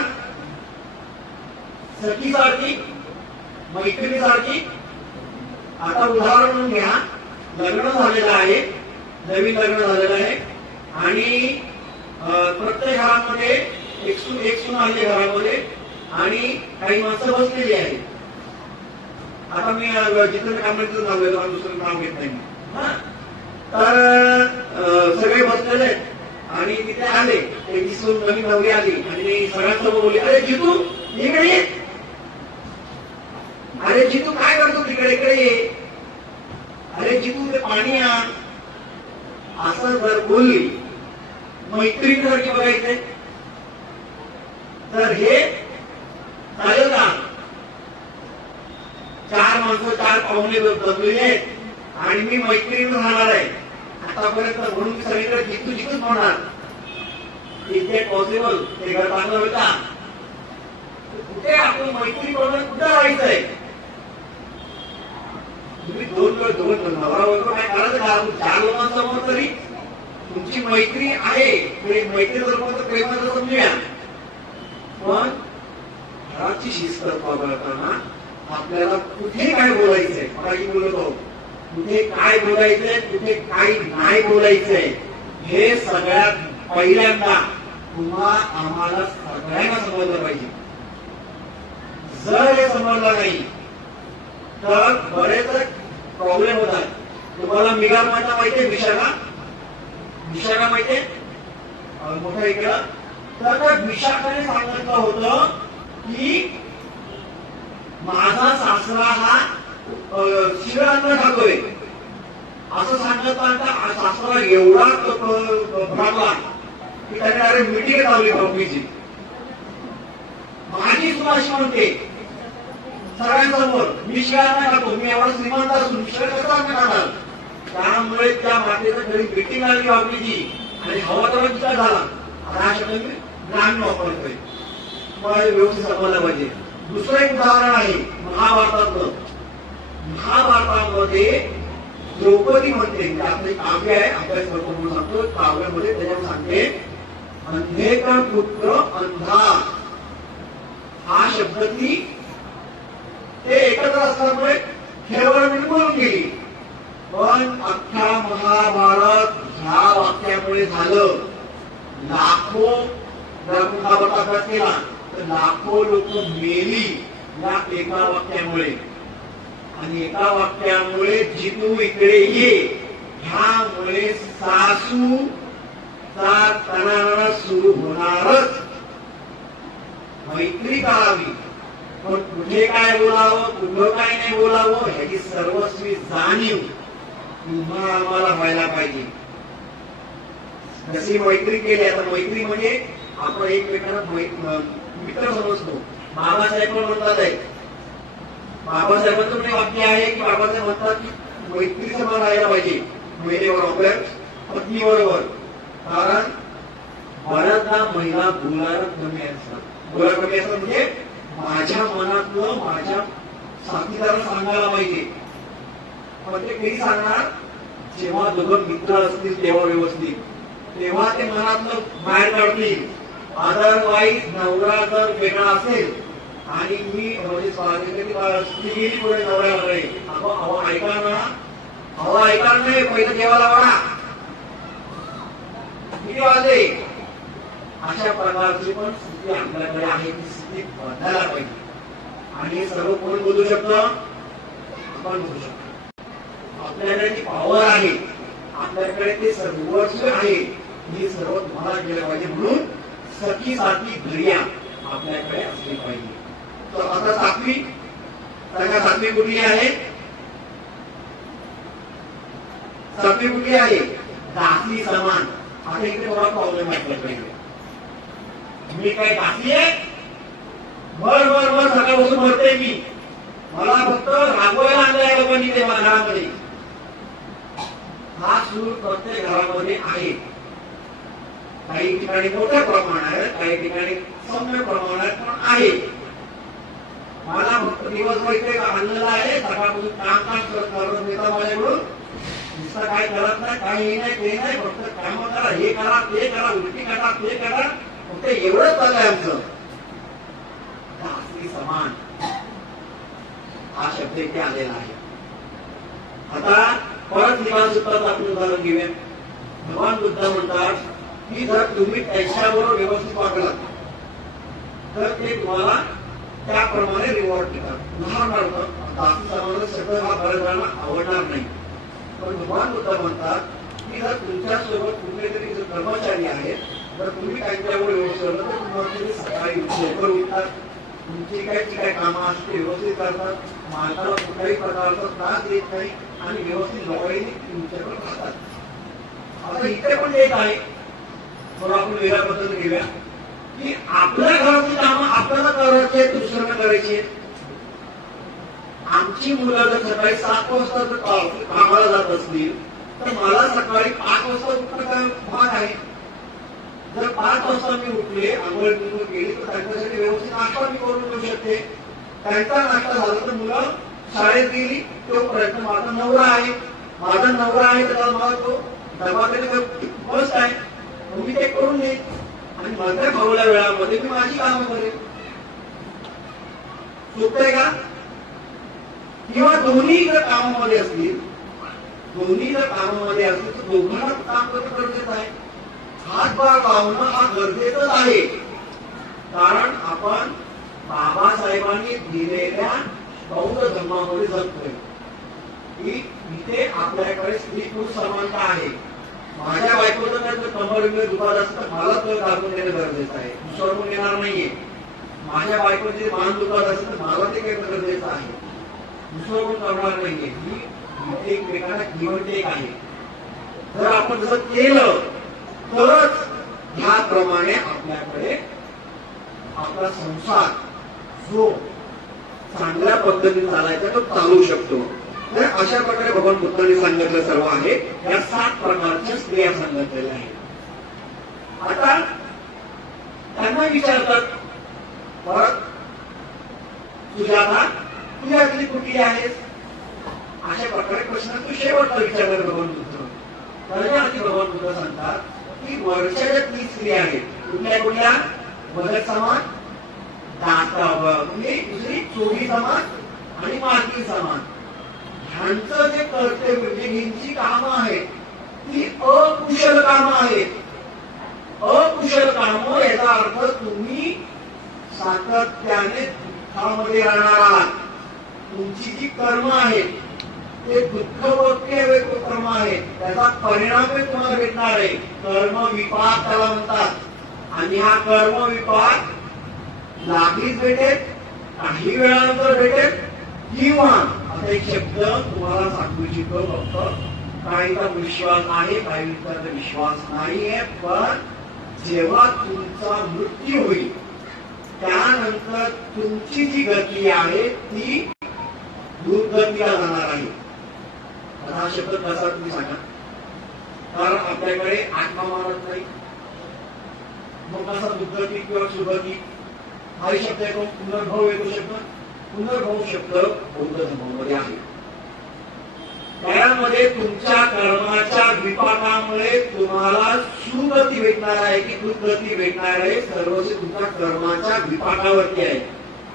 सखीसारखी, मैत्रिणीसारखी. आता उदाहरण म्हणून घ्या, लग्न झालेलं आहे, नवीन लग्न झालेलं आहे आणि प्रत्येक घरामध्ये एक सून आली घरामध्ये आणि काही माणसं बसलेली आहे. आता मी जिथं कामाचं नाव घेतो, दुसरं नाव घेत नाही. तर सगळे बसलेले आणि तिथे आले, त्याची सून नवीन नवरी आली आणि सगळ्यांसमोर बोलली, अरे जितू इकडे ये, अरे जितू काय करतो तिकडे, इकडे ये, अरे जितू ते पाणी आण. असं जर बोलली मैत्रिणीसाठी बघायचंय तर हे चालेल का? 4 माणसं 4 पाहुणे जमलेले आहेत आणि मी मैत्रीण राहणार आहे आतापर्यंत, म्हणून सगळीकडे जितू जितूच म्हणणार. इथे पॉसिबल ते घर चांगलं होईल का? कुठे आपण मैत्री करून कुठं राहायचंय? तुम्ही दोन नवरा बायको काय करायचं का? 4 लोकांसमोर तरी तुमची मैत्री आहे, मैत्री जर प्रेमाचं समजूया. पण घराची शिस्त पाळताना आपल्याला कुठे काय बोलायचंय, मराठी बोलत आहोत, कुठे काय बोलायचंय, कुठे काय नाही बोलायचंय, हे सगळ्यात पहिल्यांदा आम्हाला सगळ्यांना समजलं पाहिजे. जर हे समजलं नाही तर बरेच प्रॉब्लेम होतात. तुम्हाला मिगा माता माहितीये? विशाखा माहितीये? मोठा इकडं. तर त्या विशाखाने सांगितलं होतं की माझा सासरा हा शिवरात्र खातोय, असं सांगता सासरा एवढा भरला की त्याने अरे मिटिंग लावली कंपनीची. माझी सुद्धा अशी म्हणते सगळ्यांसमोर, मी शिवाय नाही खातो, मी एवढा श्रीमंत असून शिवाय कसं खाणार? त्यामुळे त्या मातेचं घरी मिटिंग आली कंपनीची आणि हवा तर विचार झाला. आता हा शब्द मी ग्रामीण वापरतोय, तुम्हाला व्यवस्थित समजला पाहिजे. दुसरं एक उदाहरण आहे महाभारतातलं. महाभारतामध्ये द्रौपदी म्हणते, म्हणजे आपले काव्य आहे, अभ्यास करतो म्हणून सांगतो, काव्यामध्ये त्याच्यावर सांगते अंधे का पुत्र अंधा. हा शब्द ती ते एकत्र असल्यामुळे खेळवळ बोलून गेली. पण अख्ख्या महाभारत ह्या वाक्यामुळे झालं. लाखो महाभारत अभ्यास केला तर लाखो लोक मेली या एका वाक्यामुळे. आणि एका वाक्यामुळे जितू इकडे ये ह्यामुळे सासू तणाव सुरू होणारच. मैत्री करावी, पण कुठे काय बोलावं, कुठं काय नाही बोलावं ह्याची सर्वस्वी जाणीव तुम्हाला आम्हाला व्हायला पाहिजे. जशी मैत्री केली, आता मैत्री म्हणजे आपण एकमेकांना मित्र समजतो. बाबासाहेब पण म्हणतात आहे, बाबासाहेबांचं वाक्य आहे की बाबासाहेब म्हणतात की मैत्री समान राहायला पाहिजे महिलेबरोबर, पत्नी बरोबर. कारण बऱ्याचदा महिला बोलायला कमी असतात. म्हणजे माझ्या मनातलं माझ्या साथीदाराला सांगायला पाहिजे. पण ते कधी सांगणार, जेव्हा दोघं मित्र असतील तेव्हा व्यवस्थित, तेव्हा ते मनातलं बाहेर काढतील. अदरवाईज नवरा जर वेगळा असेल आणि मी म्हणजे स्त्री गेली पुढे नवऱ्याकडे, ऐका ना, ऐका नाही, पहिलं जेवायला वाढा, किती वाजले, अशा प्रकारची पण स्थिती आपल्याकडे आहे. ती स्थिती बदलायला पाहिजे. आणि सर्व कोण बोलू शकतो, आपण बोलू शकतो. आपल्याकडे ती पॉवर आहे, आपल्याकडे ते सर्वस्व आहे, हे सर्व तुम्हाला केलं पाहिजे. म्हणून सखी साथी घड्या आपल्याकडे असली पाहिजे. तर आता सातवी सांगा, सातवी कुठली आहे? सातवी कुठली आहे? दासी समान. आता इकडे थोडा प्रॉब्लेम आहे. मी काय दासी आहे? बर बर बर सकाळपासून भरते मी, मला फक्त रांगोळ्या आणल्या लोकांनी ते घरामध्ये. हा सूर प्रत्येक घरामध्ये आहे. काही ठिकाणी मोठ्या प्रमाणात, काही ठिकाणी सौम्य प्रमाणात पण आहे. मला फक्त दिवसभर इथे आणलेला आहे, सकाळपासून काम करत नेता माझ्याकडून. नुसतं काय करत नाही, काही नाही, ते नाही, फक्त काम करा, हे करा, ते करा, उलटी करा, ते करा, फक्त एवढंच चाललंय आमचं. दासी समान हा शब्द इथे आलेला आहे. आता परत निवास सूत्रात आपण उदाहरण घेऊया. भगवान बुद्ध म्हणतात की जर तुम्ही त्यांच्याबरोबर व्यवस्थित वागलात तर ते तुम्हाला त्याप्रमाणे रिवॉर्ड देतात. उदाहरणार्थ दासी समान शब्द हा बऱ्याच जणांना आवडणार नाही, पण भगवान बुद्ध म्हणतात की जर तुमच्यासोबत कुठले तरी जर कर्मचारी आहेत, जर तुम्ही त्यांच्यावर व्यवस्थित तर तुम्हाला सकाळी लवकर उठतात, तुमची काय कामं असते व्यवस्थित करतात, मालकाला कुठल्याही प्रकारचा त्रास देत नाही आणि व्यवस्थित जवळही तुमच्याकडे राहतात. आता इथे पण एक आहे, थोडं आपण वेगळ्या पद्धतीने घेऊया की आपल्या घराची कामं आपल्याला करायचे, दुसऱ्यांना करायचे. आमची मुलं जर सकाळी 7 वाजता जर कामाला जात असतील तर मला सकाळी 5 वाजता उठणं काय भाग आहे. जर 5 वाजता मी उठले, आंघोळ केली तर त्यांच्यासाठी व्यवस्थित नाश्ता मी करून देऊ शकते. त्यांचा नाश्ता झाला तर मुलं शाळेत गेली, तोपर्यंत माझा नवरा आहे, तर मला तो डबाकडे बस आहे, मी ते करून दे आणि माझ्या भाऊल्या वेळामध्ये मी माझी कामं करेन. चुकतंय का? किंवा दोन्ही जर कामामध्ये असतील तर दोघांना काम करणं गरजेचं आहे. हातभार लावणं हा गरजेचंच आहे. कारण आपण बाबासाहेबांनी दिलेल्या बौद्ध धर्मामध्ये जगतोय की इथे आपल्याकडे स्त्री पुरुष समानता आहे. माझ्या बायकोचं जर कंबर दुखत असतं तर मला तो दाखवून देणं गरजेचं आहे, दुसरं कोण येणार नाहीये. माझ्या बायकोचे मान दुखत असेल तर मला ते करणं गरजेचं आहे, दुसरं कोण करणार नाहीये. ही एकमेकांना गिव्ह अँड टेक आहे. जर आपण जसं केलं तरच ह्याप्रमाणे आपल्याकडे आपला संसार जो चांगल्या पद्धतीने चालायचा तो चालू शकतो. तर अशा प्रकारे भगवान बुद्धांनी सांगितलं सर्व आहे. या 7 प्रकारच्या स्त्रिया सांगितलेल्या आहेत. आता त्यांना विचारतात, परत सुजाता तू यातली कुठली आहेस? अशा प्रकारे प्रश्न तू शेवटचा विचारला भगवान बुद्ध. त्याच्यावरती भगवान बुद्ध सांगतात की वर्षाच्या 30 स्त्रिया आहेत. कुठल्या कुठल्या? मदत समान, म्हणजे दुसरी चोरी समान आणि मालकी समान. ह्यांचं जे कर्तव्य म्हणजे ह्यांची कामं आहेत ती अकुशल कामं आहेत. अकुशल कामं याचा अर्थ तुम्ही सातत्याने दुःखामध्ये राहणार आहात. तुमची जी कर्म आहेत ते दुःखवत्य कर्म आहेत, त्याचा परिणाम तुम्हाला भेटणार आहे. कर्म विपाक त्याला म्हणतात. आणि हा कर्म विपाक लागलीच भेटेल, काही वेळानंतर भेटेल, किंवा आता एक शब्द तुम्हाला सांगू इच्छितो फक्त. काहींचा विश्वास आहे, काहींचा विश्वास नाहीये, पण जेव्हा तुमचा मृत्यू होईल त्यानंतर तुमची जी गती आहे ती दुर्गतीला जाणार आहे. आता हा शब्द कसा तुम्ही सांगा? कारण आपल्याकडे आत्मा मारत नाही, मग कसा दुर्गती किंवा सुगती हा शब्द येतो. पुनर्भव येतो शब्द. पुनर्भव शब्द बौद्ध धर्मामध्ये आहे. त्यामध्ये तुमच्या कर्माच्या विपाकामुळे तुम्हाला सुगती भेटणार आहे की दुर्गती भेटणार आहे, सर्वस्व तुमच्या कर्माच्या विपाकावरती आहे.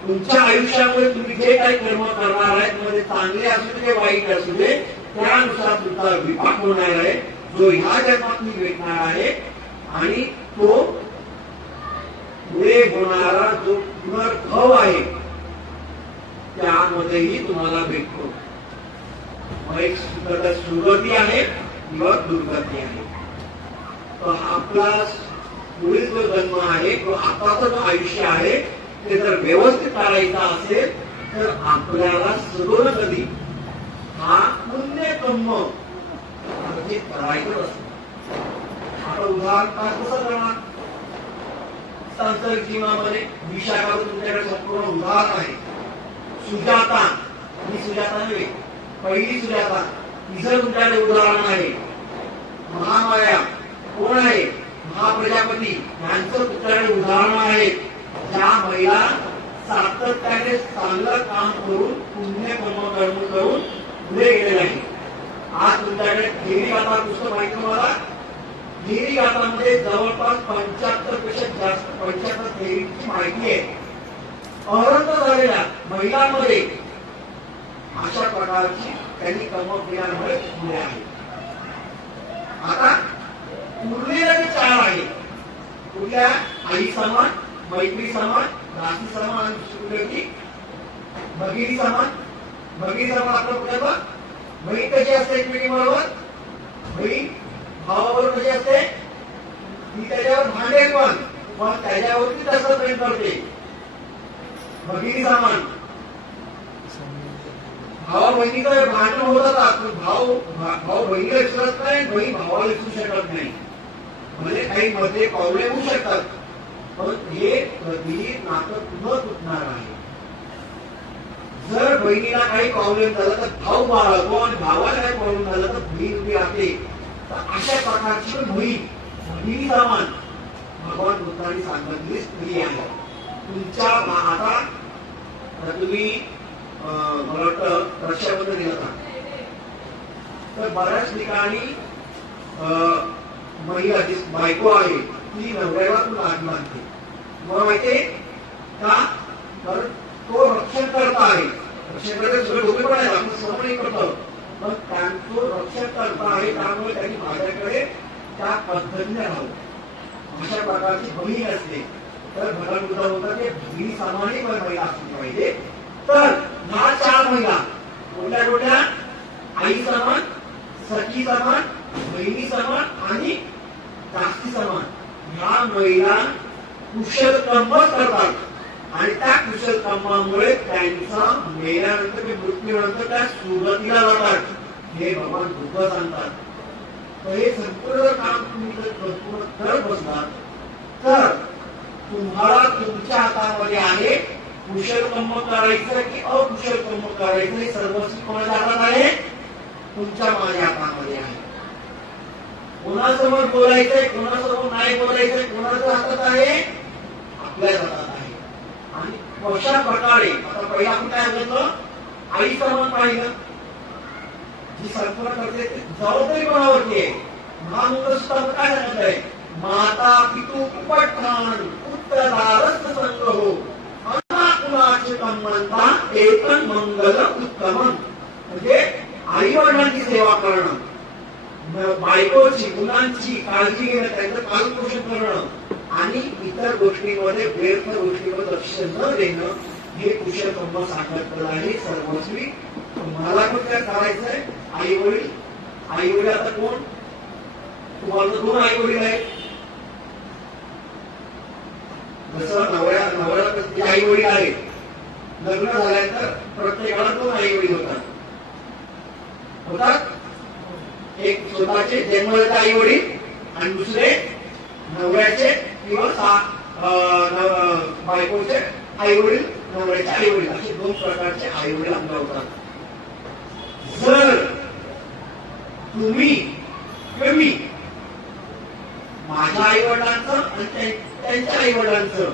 तुमच्या आयुष्यामध्ये तुम्ही जे काही कर्म करणार आहे मध्ये चांगले असू दे वाईट असू दे, त्यानुसार तुमचा विपाक होणार आहे, जो ह्या जन्मात मी भेटणार आहे. आणि तो पुढे होणारा जो पुनर्भव आहे त्यामध्येही तुम्हाला भेटतो. मग एक सुगती आहे किंवा दुर्गती आहे. तो आपला पुढील जो जन्म आहे किंवा आताचं जो आयुष्य आहे ते जर व्यवस्थित करायचं असेल तर आपल्याला सदोन कधी हा पुण्यकर्म करायचं असतं. आता उदाहरण कसं करणार? सांसारिक जीवनामध्ये विशाखावर तुमच्याकडे संपूर्ण उदाहरण आहे. सुजाता, ही सुजाता नव्हे, पहिली सुजाता, तिचं तुमच्याकडे उदाहरण आहे. महामाया कोण आहे? महाप्रजापती, यांचं तुमच्याकडे उदाहरण आहे. ज्या महिला सातत्याने चांगलं काम करून पुण्यकर्म करून पुढे गेलेले आहे. आज तुमच्याकडे थेरी गाथा पुस्तक माहिती तुम्हाला? थेरी गाथामध्ये जवळपास 75 पेक्षा जास्त 75 थेरीची माहिती आहे. अहंत झालेल्या महिलांमध्ये अशा प्रकारची त्यांनी कर्मक्रियांमुळे पुढे आहे. आता उरलेल्या जे 4 आहे, कुठल्या? आई समान, मैत्री समान, दासी समान आणि दुसरी भगिनी समान. भगिनी समान आपलं कुठं? बहीण कशी असते एकमेकीबरोबर? बहीण भावाबरोबर कशी असते? ती त्याच्यावर भांडेल पण त्याच्यावरती तसं प्रेम करते. भगिनी समान. भावा बहिणीचं भांडण होत असतात, भाऊ बहिणीला विसरत नाही, बहीण भावाला विसरू शकत नाही. म्हणजे काही मध्ये पावले होऊ शकतात, पण हे कधीही नातं पुन्हा तुटणार आहे. जर बहिणीला काही प्रॉब्लेम झाला तर भाऊ बाळगतो आणि भावाला काही प्रॉब्लेम झाला तर बहीण उभी राहते. तर अशा प्रकारची बहिणी समान भगवान बुद्धांनी सांगितली स्त्री आहे. तुमच्या आता तुम्ही मला वाटतं रशियामध्ये गेला तर बऱ्याच ठिकाणी महिला जी बायको आहे ती नवऱ्याला तू लाग मानते. मला माहितीये का? तर तो रक्षण करता आहे. रक्षण करता सगळे डोके पण आहे, आपण समोर करतो, पण त्यांचं रक्षण करता आहे. त्यामुळे त्यांनी माझ्याकडे त्या पद्धतीने राहावं. अशा प्रकारची बहीण असते. तर भगवान बुद्ध होता की बहिणी सामान्य महिला असली पाहिजे. तर ह्या 4 महिला कोणत्या कोणत्या? आई समान, सखी समान, बहिणी समान आणि दासी समान. ह्या महिला कुशल कर्मच करतात आणि त्या कुशल कर्मामुळे त्यांचा मेल्यानंतर मृत्यूनंतर त्या सुगतीला जातात. हे भगवान बुद्ध सांगतात. तर हे संपूर्ण काम तुम्ही जर करत बसलात तर तुम्हाला तुमच्या हातामध्ये आहे कुशल कर्म करायचं की अकुशल कर्म करायचं. हे सर्वस्वी कोणाच्या हातात आहे? तुमच्या माझ्या हातामध्ये आहे. कोणासमोर बोलायचंय, कोणासमोर नाही बोलायचंय, कोणाच्या हातात आहे, आपल्या हातात आहे. आणि कशा प्रकारे, आता पहिला आपण काय बोलतो, आईचं मन पाहिलं, जी संकल्पना करते ती जबाबदारी कोणावरती आहे. महामंत्र सुद्धा काय सांगत आहे, माता पितू उपठाण उत्तरारस्त संग हो अनाकुलाचे कमंता एकन मंगल उत्तम. म्हणजे आई वडिलांची सेवा करणं, बायकोची मुलांची काळजी घेणं, त्यांचं पालनपोषण करणं आणि इतर गोष्टींमध्ये व्यर्थ गोष्टींमध्ये लक्ष न देणं हे कुशल कर्म सांगितलेलं आहे. सर्वस्वी मला पण काय करायचंय, आई वडील, आई वडील आता कोण, तुम्हाला 2 आई वडील आहेत. जसं नवऱ्याला आई वडील आहेत, लग्न झाल्यानंतर प्रत्येकाला 2 आई वडील होतात. एक स्वतःचे जन्मदाते आई वडील आणि दुसरे नवऱ्याचे किंवा बायकोचे आई वडील, नवऱ्याचे आई वडील, असे 2 प्रकारचे आई वडील आपल्या होतात. जर तुम्ही मी माझ्या आई वडिलांचं आणि त्यांच्या आई वडिलांचं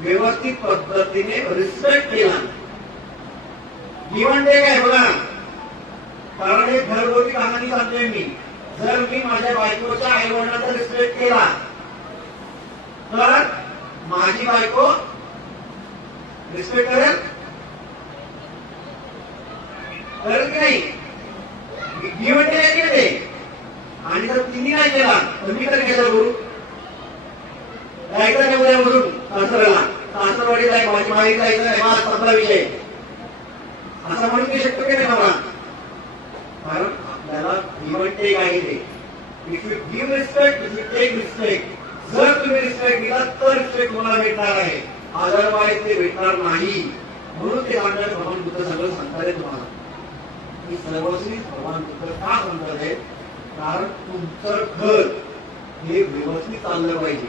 व्यवस्थित पद्धतीने रिस्पेक्ट केला, गिव्हन टेक आहे बघा. कारण हे घरगुती कहाणी सांगतोय मी. जर मी माझ्या बायकोच्या आई वडिलांचा रिस्पेक्ट केला तर माझी बायको रिस्पेक्ट करेल की नाही, गिव्हन टेक आहे की ते. आणि जर तिने नाही केला तर मी तर केलं करू, जायचं नाही उद्यापासून सासरला, सासरवाडी जायचं, माझी माहेरी जायचं नाही, माझा संपला विषय, असं म्हणून मी शक्य की नाही मला. कारण आपल्याला गिव्हन टेक आहे ते. If you give respect, if you take respect. जर तुम्ही रिस्पेक्ट दिला तर रिस्पेक्ट तुम्हाला भेटणार आहे, अदरवाईज ते भेटणार नाही. म्हणून ते सांगतात भगवान बुद्ध सगळं सांगतात तुम्हाला की सर्वस्वी भगवान बुद्ध का सांगतात आहे, कारण तुमचं घर हे व्यवस्थित चाललं पाहिजे,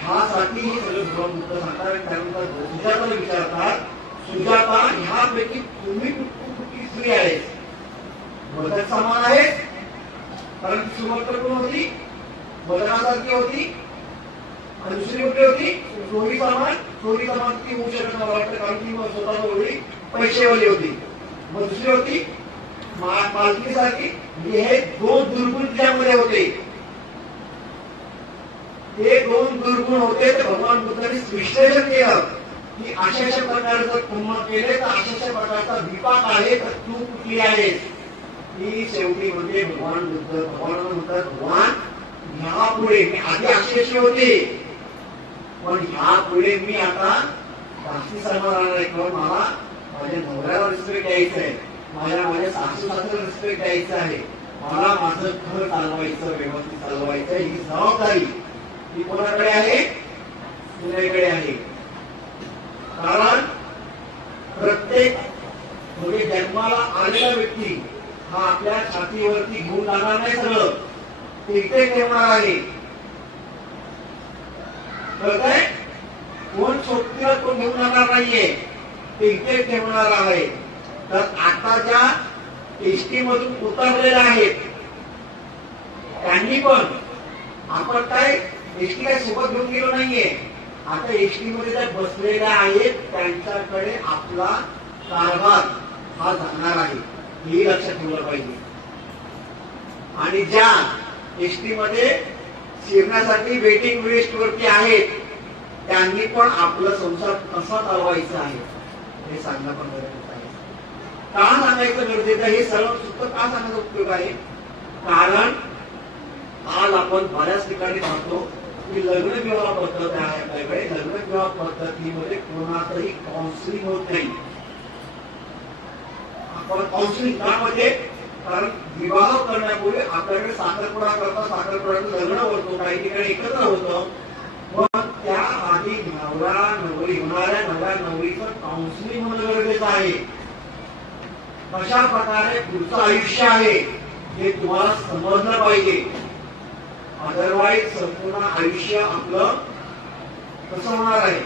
ह्यासाठी हे सगळं भगवान बुद्ध सांगतात. त्यानंतर सुजाताला विचारतात, सुजाता ह्यापैकी तुम्ही कुठली स्त्री आहेस, मदत समान आहे, कारण ती सुमंत्र कोण होती, मदनासारखी होती. आणि दुसरी कुठली होती, चोरी समान. चोरी समान ती होऊ शकत मला वाटतं, कारण ती स्वतः एवढी पैसेवाली होती. मग दुसरी होती मालकीसारखी. हे 2 दुर्गुण त्यामध्ये होते. ते 2 दुर्गुण होते. ते भगवान बुद्धांनी विश्लेषण केलं की अशा प्रकारचं कर्म केले तर अशा प्रकारचा विपाक आहे, तर तू कुठली आहेस. ही शेवटी म्हणजे भगवान बुद्ध, भगवान म्हणतात भगवान ह्या पुढे मी आधी अशी होते, पण ह्या पुढे मी आता जास्ती समाधान आहे. किंवा मला माझ्या नवऱ्याला रिस्पेक्ट द्यायचं आहे, माझ्या सासू सासऱ्याला रिस्पेक्ट द्यायचं आहे, मला माझं घर चालवायचं, व्यवस्थित चालवायचं, ही जबाबदारी ही कोणाकडे आहे, तुझ्याकडे आहे. कारण प्रत्येक म्हणजे जन्माला आलेला व्यक्ती हा आपल्या छातीवरती घेऊन जाणार नाही, सगळं ते इथे ठेवणार आहे. कळतंय, कोण सोबतीला कोण घेऊन जाणार नाहीये, ते इथे ठेवणार आहे. तर आता ज्या एसटी मधून उतरलेल्या आहेत त्यांनी पण, आपण काय एसटी काय सोबत घेऊन गेलो नाहीये, आता एसटी मध्ये ज्या बसलेल्या आहेत त्यांच्याकडे आपला कारभार हा जाणार आहे, हे लक्षात ठेवलं पाहिजे. आणि ज्या एसटी मध्ये शिरण्यासाठी वेटिंग लिस्ट वरती आहेत त्यांनी पण आपला संसार कसा चालवायचा आहे हे सांगणं पण गरजेचं आहे. का सांगायचं गरजेचं आहे, हे सर्व सुद्धा का सांगण्याचा उपयोग आहे, कारण आज आपण बऱ्याच ठिकाणी पाहतो की लग्न विवाह पद्धत आहे आपल्याकडे. लग्न विवाह पद्धतीमध्ये कोणाचंही काउन्सिलिंग होत नाही. आपण काउन्सिलिंग त्यामध्ये, कारण विवाह करण्यापूर्वी आपल्याकडे साखरपुडा करता, साखरपुड्याचं लग्न होतं, काही ठिकाणी एकत्र होतं, पण त्या आधी नवरा नवरी होणाऱ्या नवऱ्या नवरीचं काउन्सिलिंग होणं गरजेचं आहे. कशा प्रकारे पुढचं आयुष्य आहे हे तुम्हाला समजलं पाहिजे, अदरवाईज संपूर्ण आयुष्य आपलं कसं होणार आहे.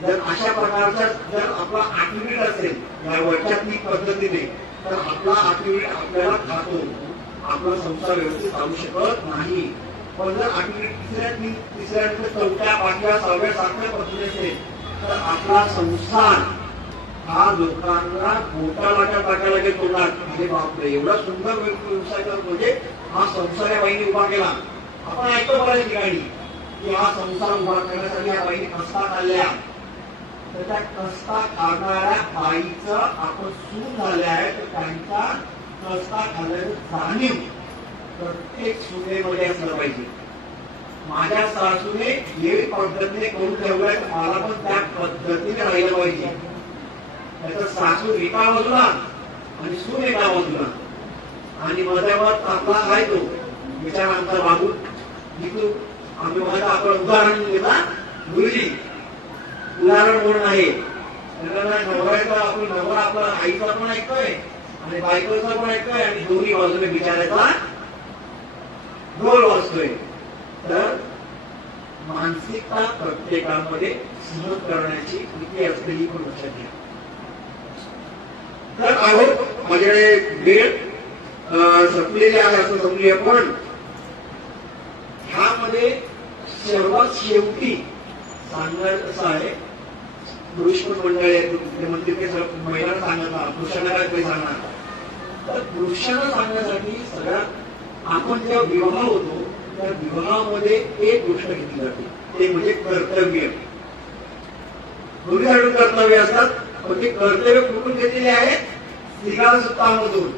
जर अशा प्रकारचा जर आपला ऍक्टिव्हिटी असेल या वैचारिक पद्धतीने, तर आपला ऍक्टिव्हिटी आपल्याला खातो, आपला संसार व्यवस्थित चालू शकत नाही. पण जर आठवी तिसऱ्या चौथ्या पाचव्या 6व्या 7व्या पद्धती असेल तर आपला संसार हा लोकांना मोठा वाटा टाकायला लागेल तोंडात. म्हणजे बापरे एवढा सुंदर व्यवसाय करतो, म्हणजे हा संसार या बाईने उभा केला. आपण ऐकतो बऱ्याच ठिकाणी की हा संसार उभा करण्यासाठी या बाईने कष्टा काढल्या. तर त्या कष्टा काढणाऱ्या बाईचं आपण सून झाले आहे तर त्यांच्या कष्टा खाल्ल्याचं जाणीव प्रत्येक सुनेमध्ये असलं पाहिजे. माझ्या सासूने जे पद्धतीने करून ठेवलंय मला पण त्या पद्धतीने राहिलं पाहिजे. त्याचा सासू एका बाजूला आणि सून एका बाजूला आणि मध्यावर आपला आहे तो विचार आमचा बाबू जिथून आम्ही माझा आपण उदाहरण घेतला गुरुजी उदाहरण म्हणून आहे. नवऱ्याचा आपण नवरा आपला आईचा पण ऐकतोय आणि बायकोचा पण ऐकतोय आणि दोन्ही बाजूने बिचारायचा ढोल वाजतोय. तर मानसिकता प्रत्येकामध्ये सहन करण्याची कृती असते ही पण लक्षात घ्या. तर आहोत माझ्याकडे वेळ संपलेली आहे असं समजूया. पण ह्यामध्ये सर्वात शेवटी सांगणार असं आहे पुरुष पण मंडळी आहेत म्हणते ते महिलांना सांगणार पुरुषांना काय काही सांगणार. तर पुरुषांना सांगण्यासाठी सगळ्यात आपण जेव्हा विवाह होतो त्या विवाहामध्ये एक गोष्ट घेतली जाते ते म्हणजे कर्तव्य. दोन्ही कर्तव्य असतात पण ते कर्तव्य कुठून घेतलेले आहेत श्रीकाल सुत्तामधून.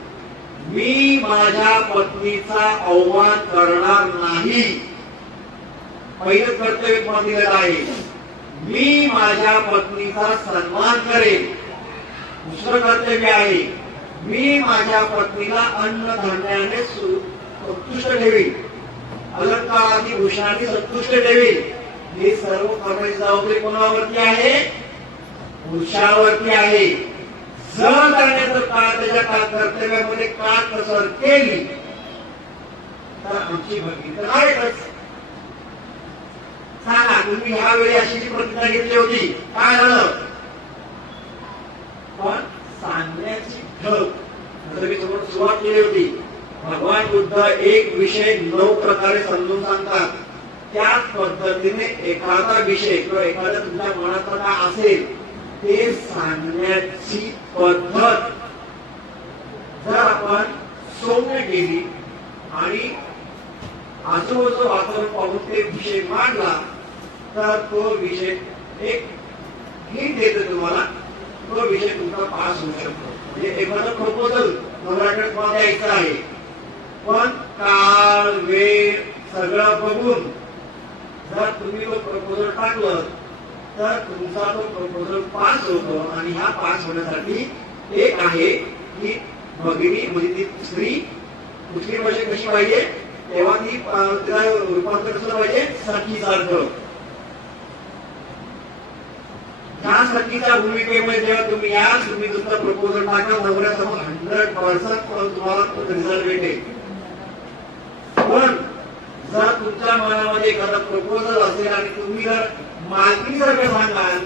मी माझ्या पत्नीचा अवमान करणार नाही पहिलंच कर्तव्य तुम्हाला दिलेलं आहे. मी माझ्या पत्नीचा सन्मान करेन दुसरं कर्तव्य आहे. मी माझ्या पत्नीला अन्नधान्याने संतुष्ट ठेवीन अलंकारादी भूषणाने संतुष्ट ठेवीन. हे सर्व करण्याची जबाबदारी कोणावरती आहे पुरुषावरती आहे. जर करण्याचं काळ त्याच्या कर्तव्यामध्ये काटकसर केली तर आमची भगिनी तर आहेतच. सांगा तुम्ही ह्यावेळी अशी जी प्रतिज्ञा घेतली होती काय झालं. पण सांगण्याची ढब जसं मी तुम्हाला सुरुवात केली होती भगवान बुद्ध एक विषय 9 प्रकारे समजून सांगतात. त्याच पद्धतीने एखादा विषय किंवा एखाद्या तुमच्या मनात काय असेल ते सांगण्याची पद्धत जर आपण सौम्य केली आणि आजूबाजू वातावरण पाहून ते विषय मांडला तर तो विषय एक हिंट देतो तुम्हाला. तो विषय तुमचा पास होऊ शकतो. म्हणजे एखादं प्रपोजल नवराकडे तुम्हाला द्यायचं आहे पण काळ वेळ सगळं बघून जर तुम्ही तो प्रपोजल टाकलं तर तुमचा तो प्रपोजल पास होतो. आणि ह्या पास होण्यासाठी एक आहे की भगिनी म्हणजे ती स्त्री कुठली भाषा कशी पाहिजे तेव्हा ती तिला रूपांतर कसं पाहिजे सखीसारखं. ह्या सखीच्या भूमिकेमध्ये जेव्हा तुम्ही या तुम्ही तुमचा प्रपोजल टाका नवऱ्यासमोर 100% तुम्हाला रिझल्ट भेटेल. पण जर तुमच्या मनामध्ये एखादा प्रपोजल असेल आणि तुम्ही जर मालकीसारखं सांगाल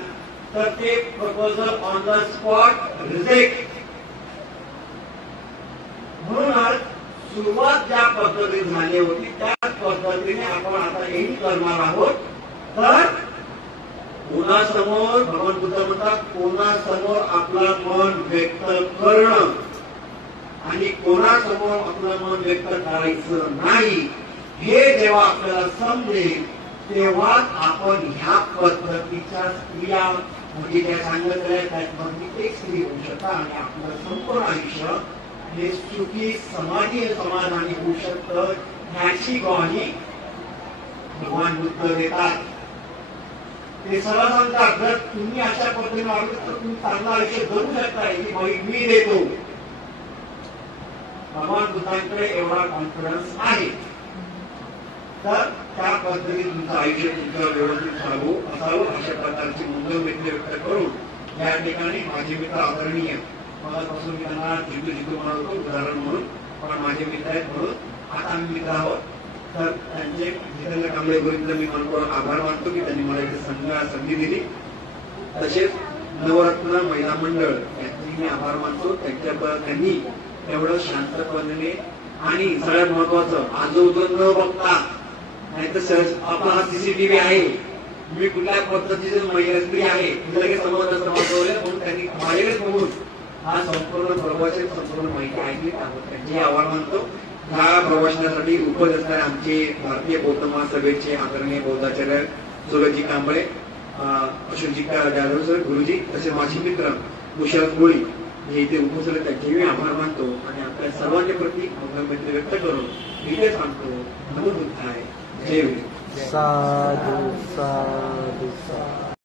तर ते proposal on the spot reject. म्हणूनच सुरुवात ज्या पद्धतीने झाली होती त्याच पद्धतीने आपण आता एंड करणार आहोत. तर कोणासमोर भगवान बुद्ध म्हणतात कोणासमोर आपलं मन व्यक्त करणं आणि कोणासमोर आपलं मन व्यक्त करायचं नाही हे जेव्हा आपल्याला समजेल तेव्हा आपण ह्या पद्धतीच्या स्त्रिया म्हणजे त्या सांगत त्यामध्ये एक स्त्री होऊ शकता आणि आपलं संपूर्ण आयुष्य हे सुखी समाधानी होऊ शकतं. ह्याची ग्वाही भगवान बुद्ध देतात. ते सरळ सांगतात जर तुम्ही अशा पद्धतीने वागले तर तुम्ही चांगलं आयुष्य जगू शकता ही ग्वाही मी देतो. भगवान बुद्धांकडे एवढा कॉन्फिडन्स आहे. तर त्या पद्धतीने तुमचं आयुष्य तुमच्या व्यवस्थित चालू असावं अशा प्रकारची मनोवृत्ती व्यक्त करून या ठिकाणी माझे मित्र आदरणीय मगापासून मी त्यांना जितू जितू म्हणत होतो उदाहरण म्हणून पण माझे मित्र आहेत म्हणून आता आम्ही मित्र आहोत. तर त्यांचे जितेंद्र कांबळे गोविंद मी म्हणतो आभार मानतो की त्यांनी मला इथे संधी दिली. तसेच नवरत्न महिला मंडळ यांचे मी आभार मानतो. त्यांनी एवढं शांतपणे आणि सगळ्यात महत्वाचं आजूबाजूला न बघता, नाहीतर सहज आपला हा सीसीटीव्ही आहे, मी कुठल्या पद्धतीचं महिला स्त्री आहे लगेच समजलं म्हणून त्यांनी माझ्याकडेच बघून हा संपूर्ण प्रवासी संपूर्ण माहिती ऐकली. त्यांचे आव्हान मानतो. ह्या प्रवासनासाठी उपस्थित असणारे आमचे भारतीय बौद्ध महासभेचे आदरणीय बौद्धाचार्य सुरजी कांबळे, अशोकजी जाधव सर, गुरुजी, तसे माझे मित्र मुशरफ गोळी हे इथे उपस्थित, त्यांचे मी आभार मानतो आणि आपल्या सर्वांच्या प्रती मैत्री व्यक्त करून इथे सांगतो. नमो बुद्धाय. जय हिंद. साधू साधू साधू.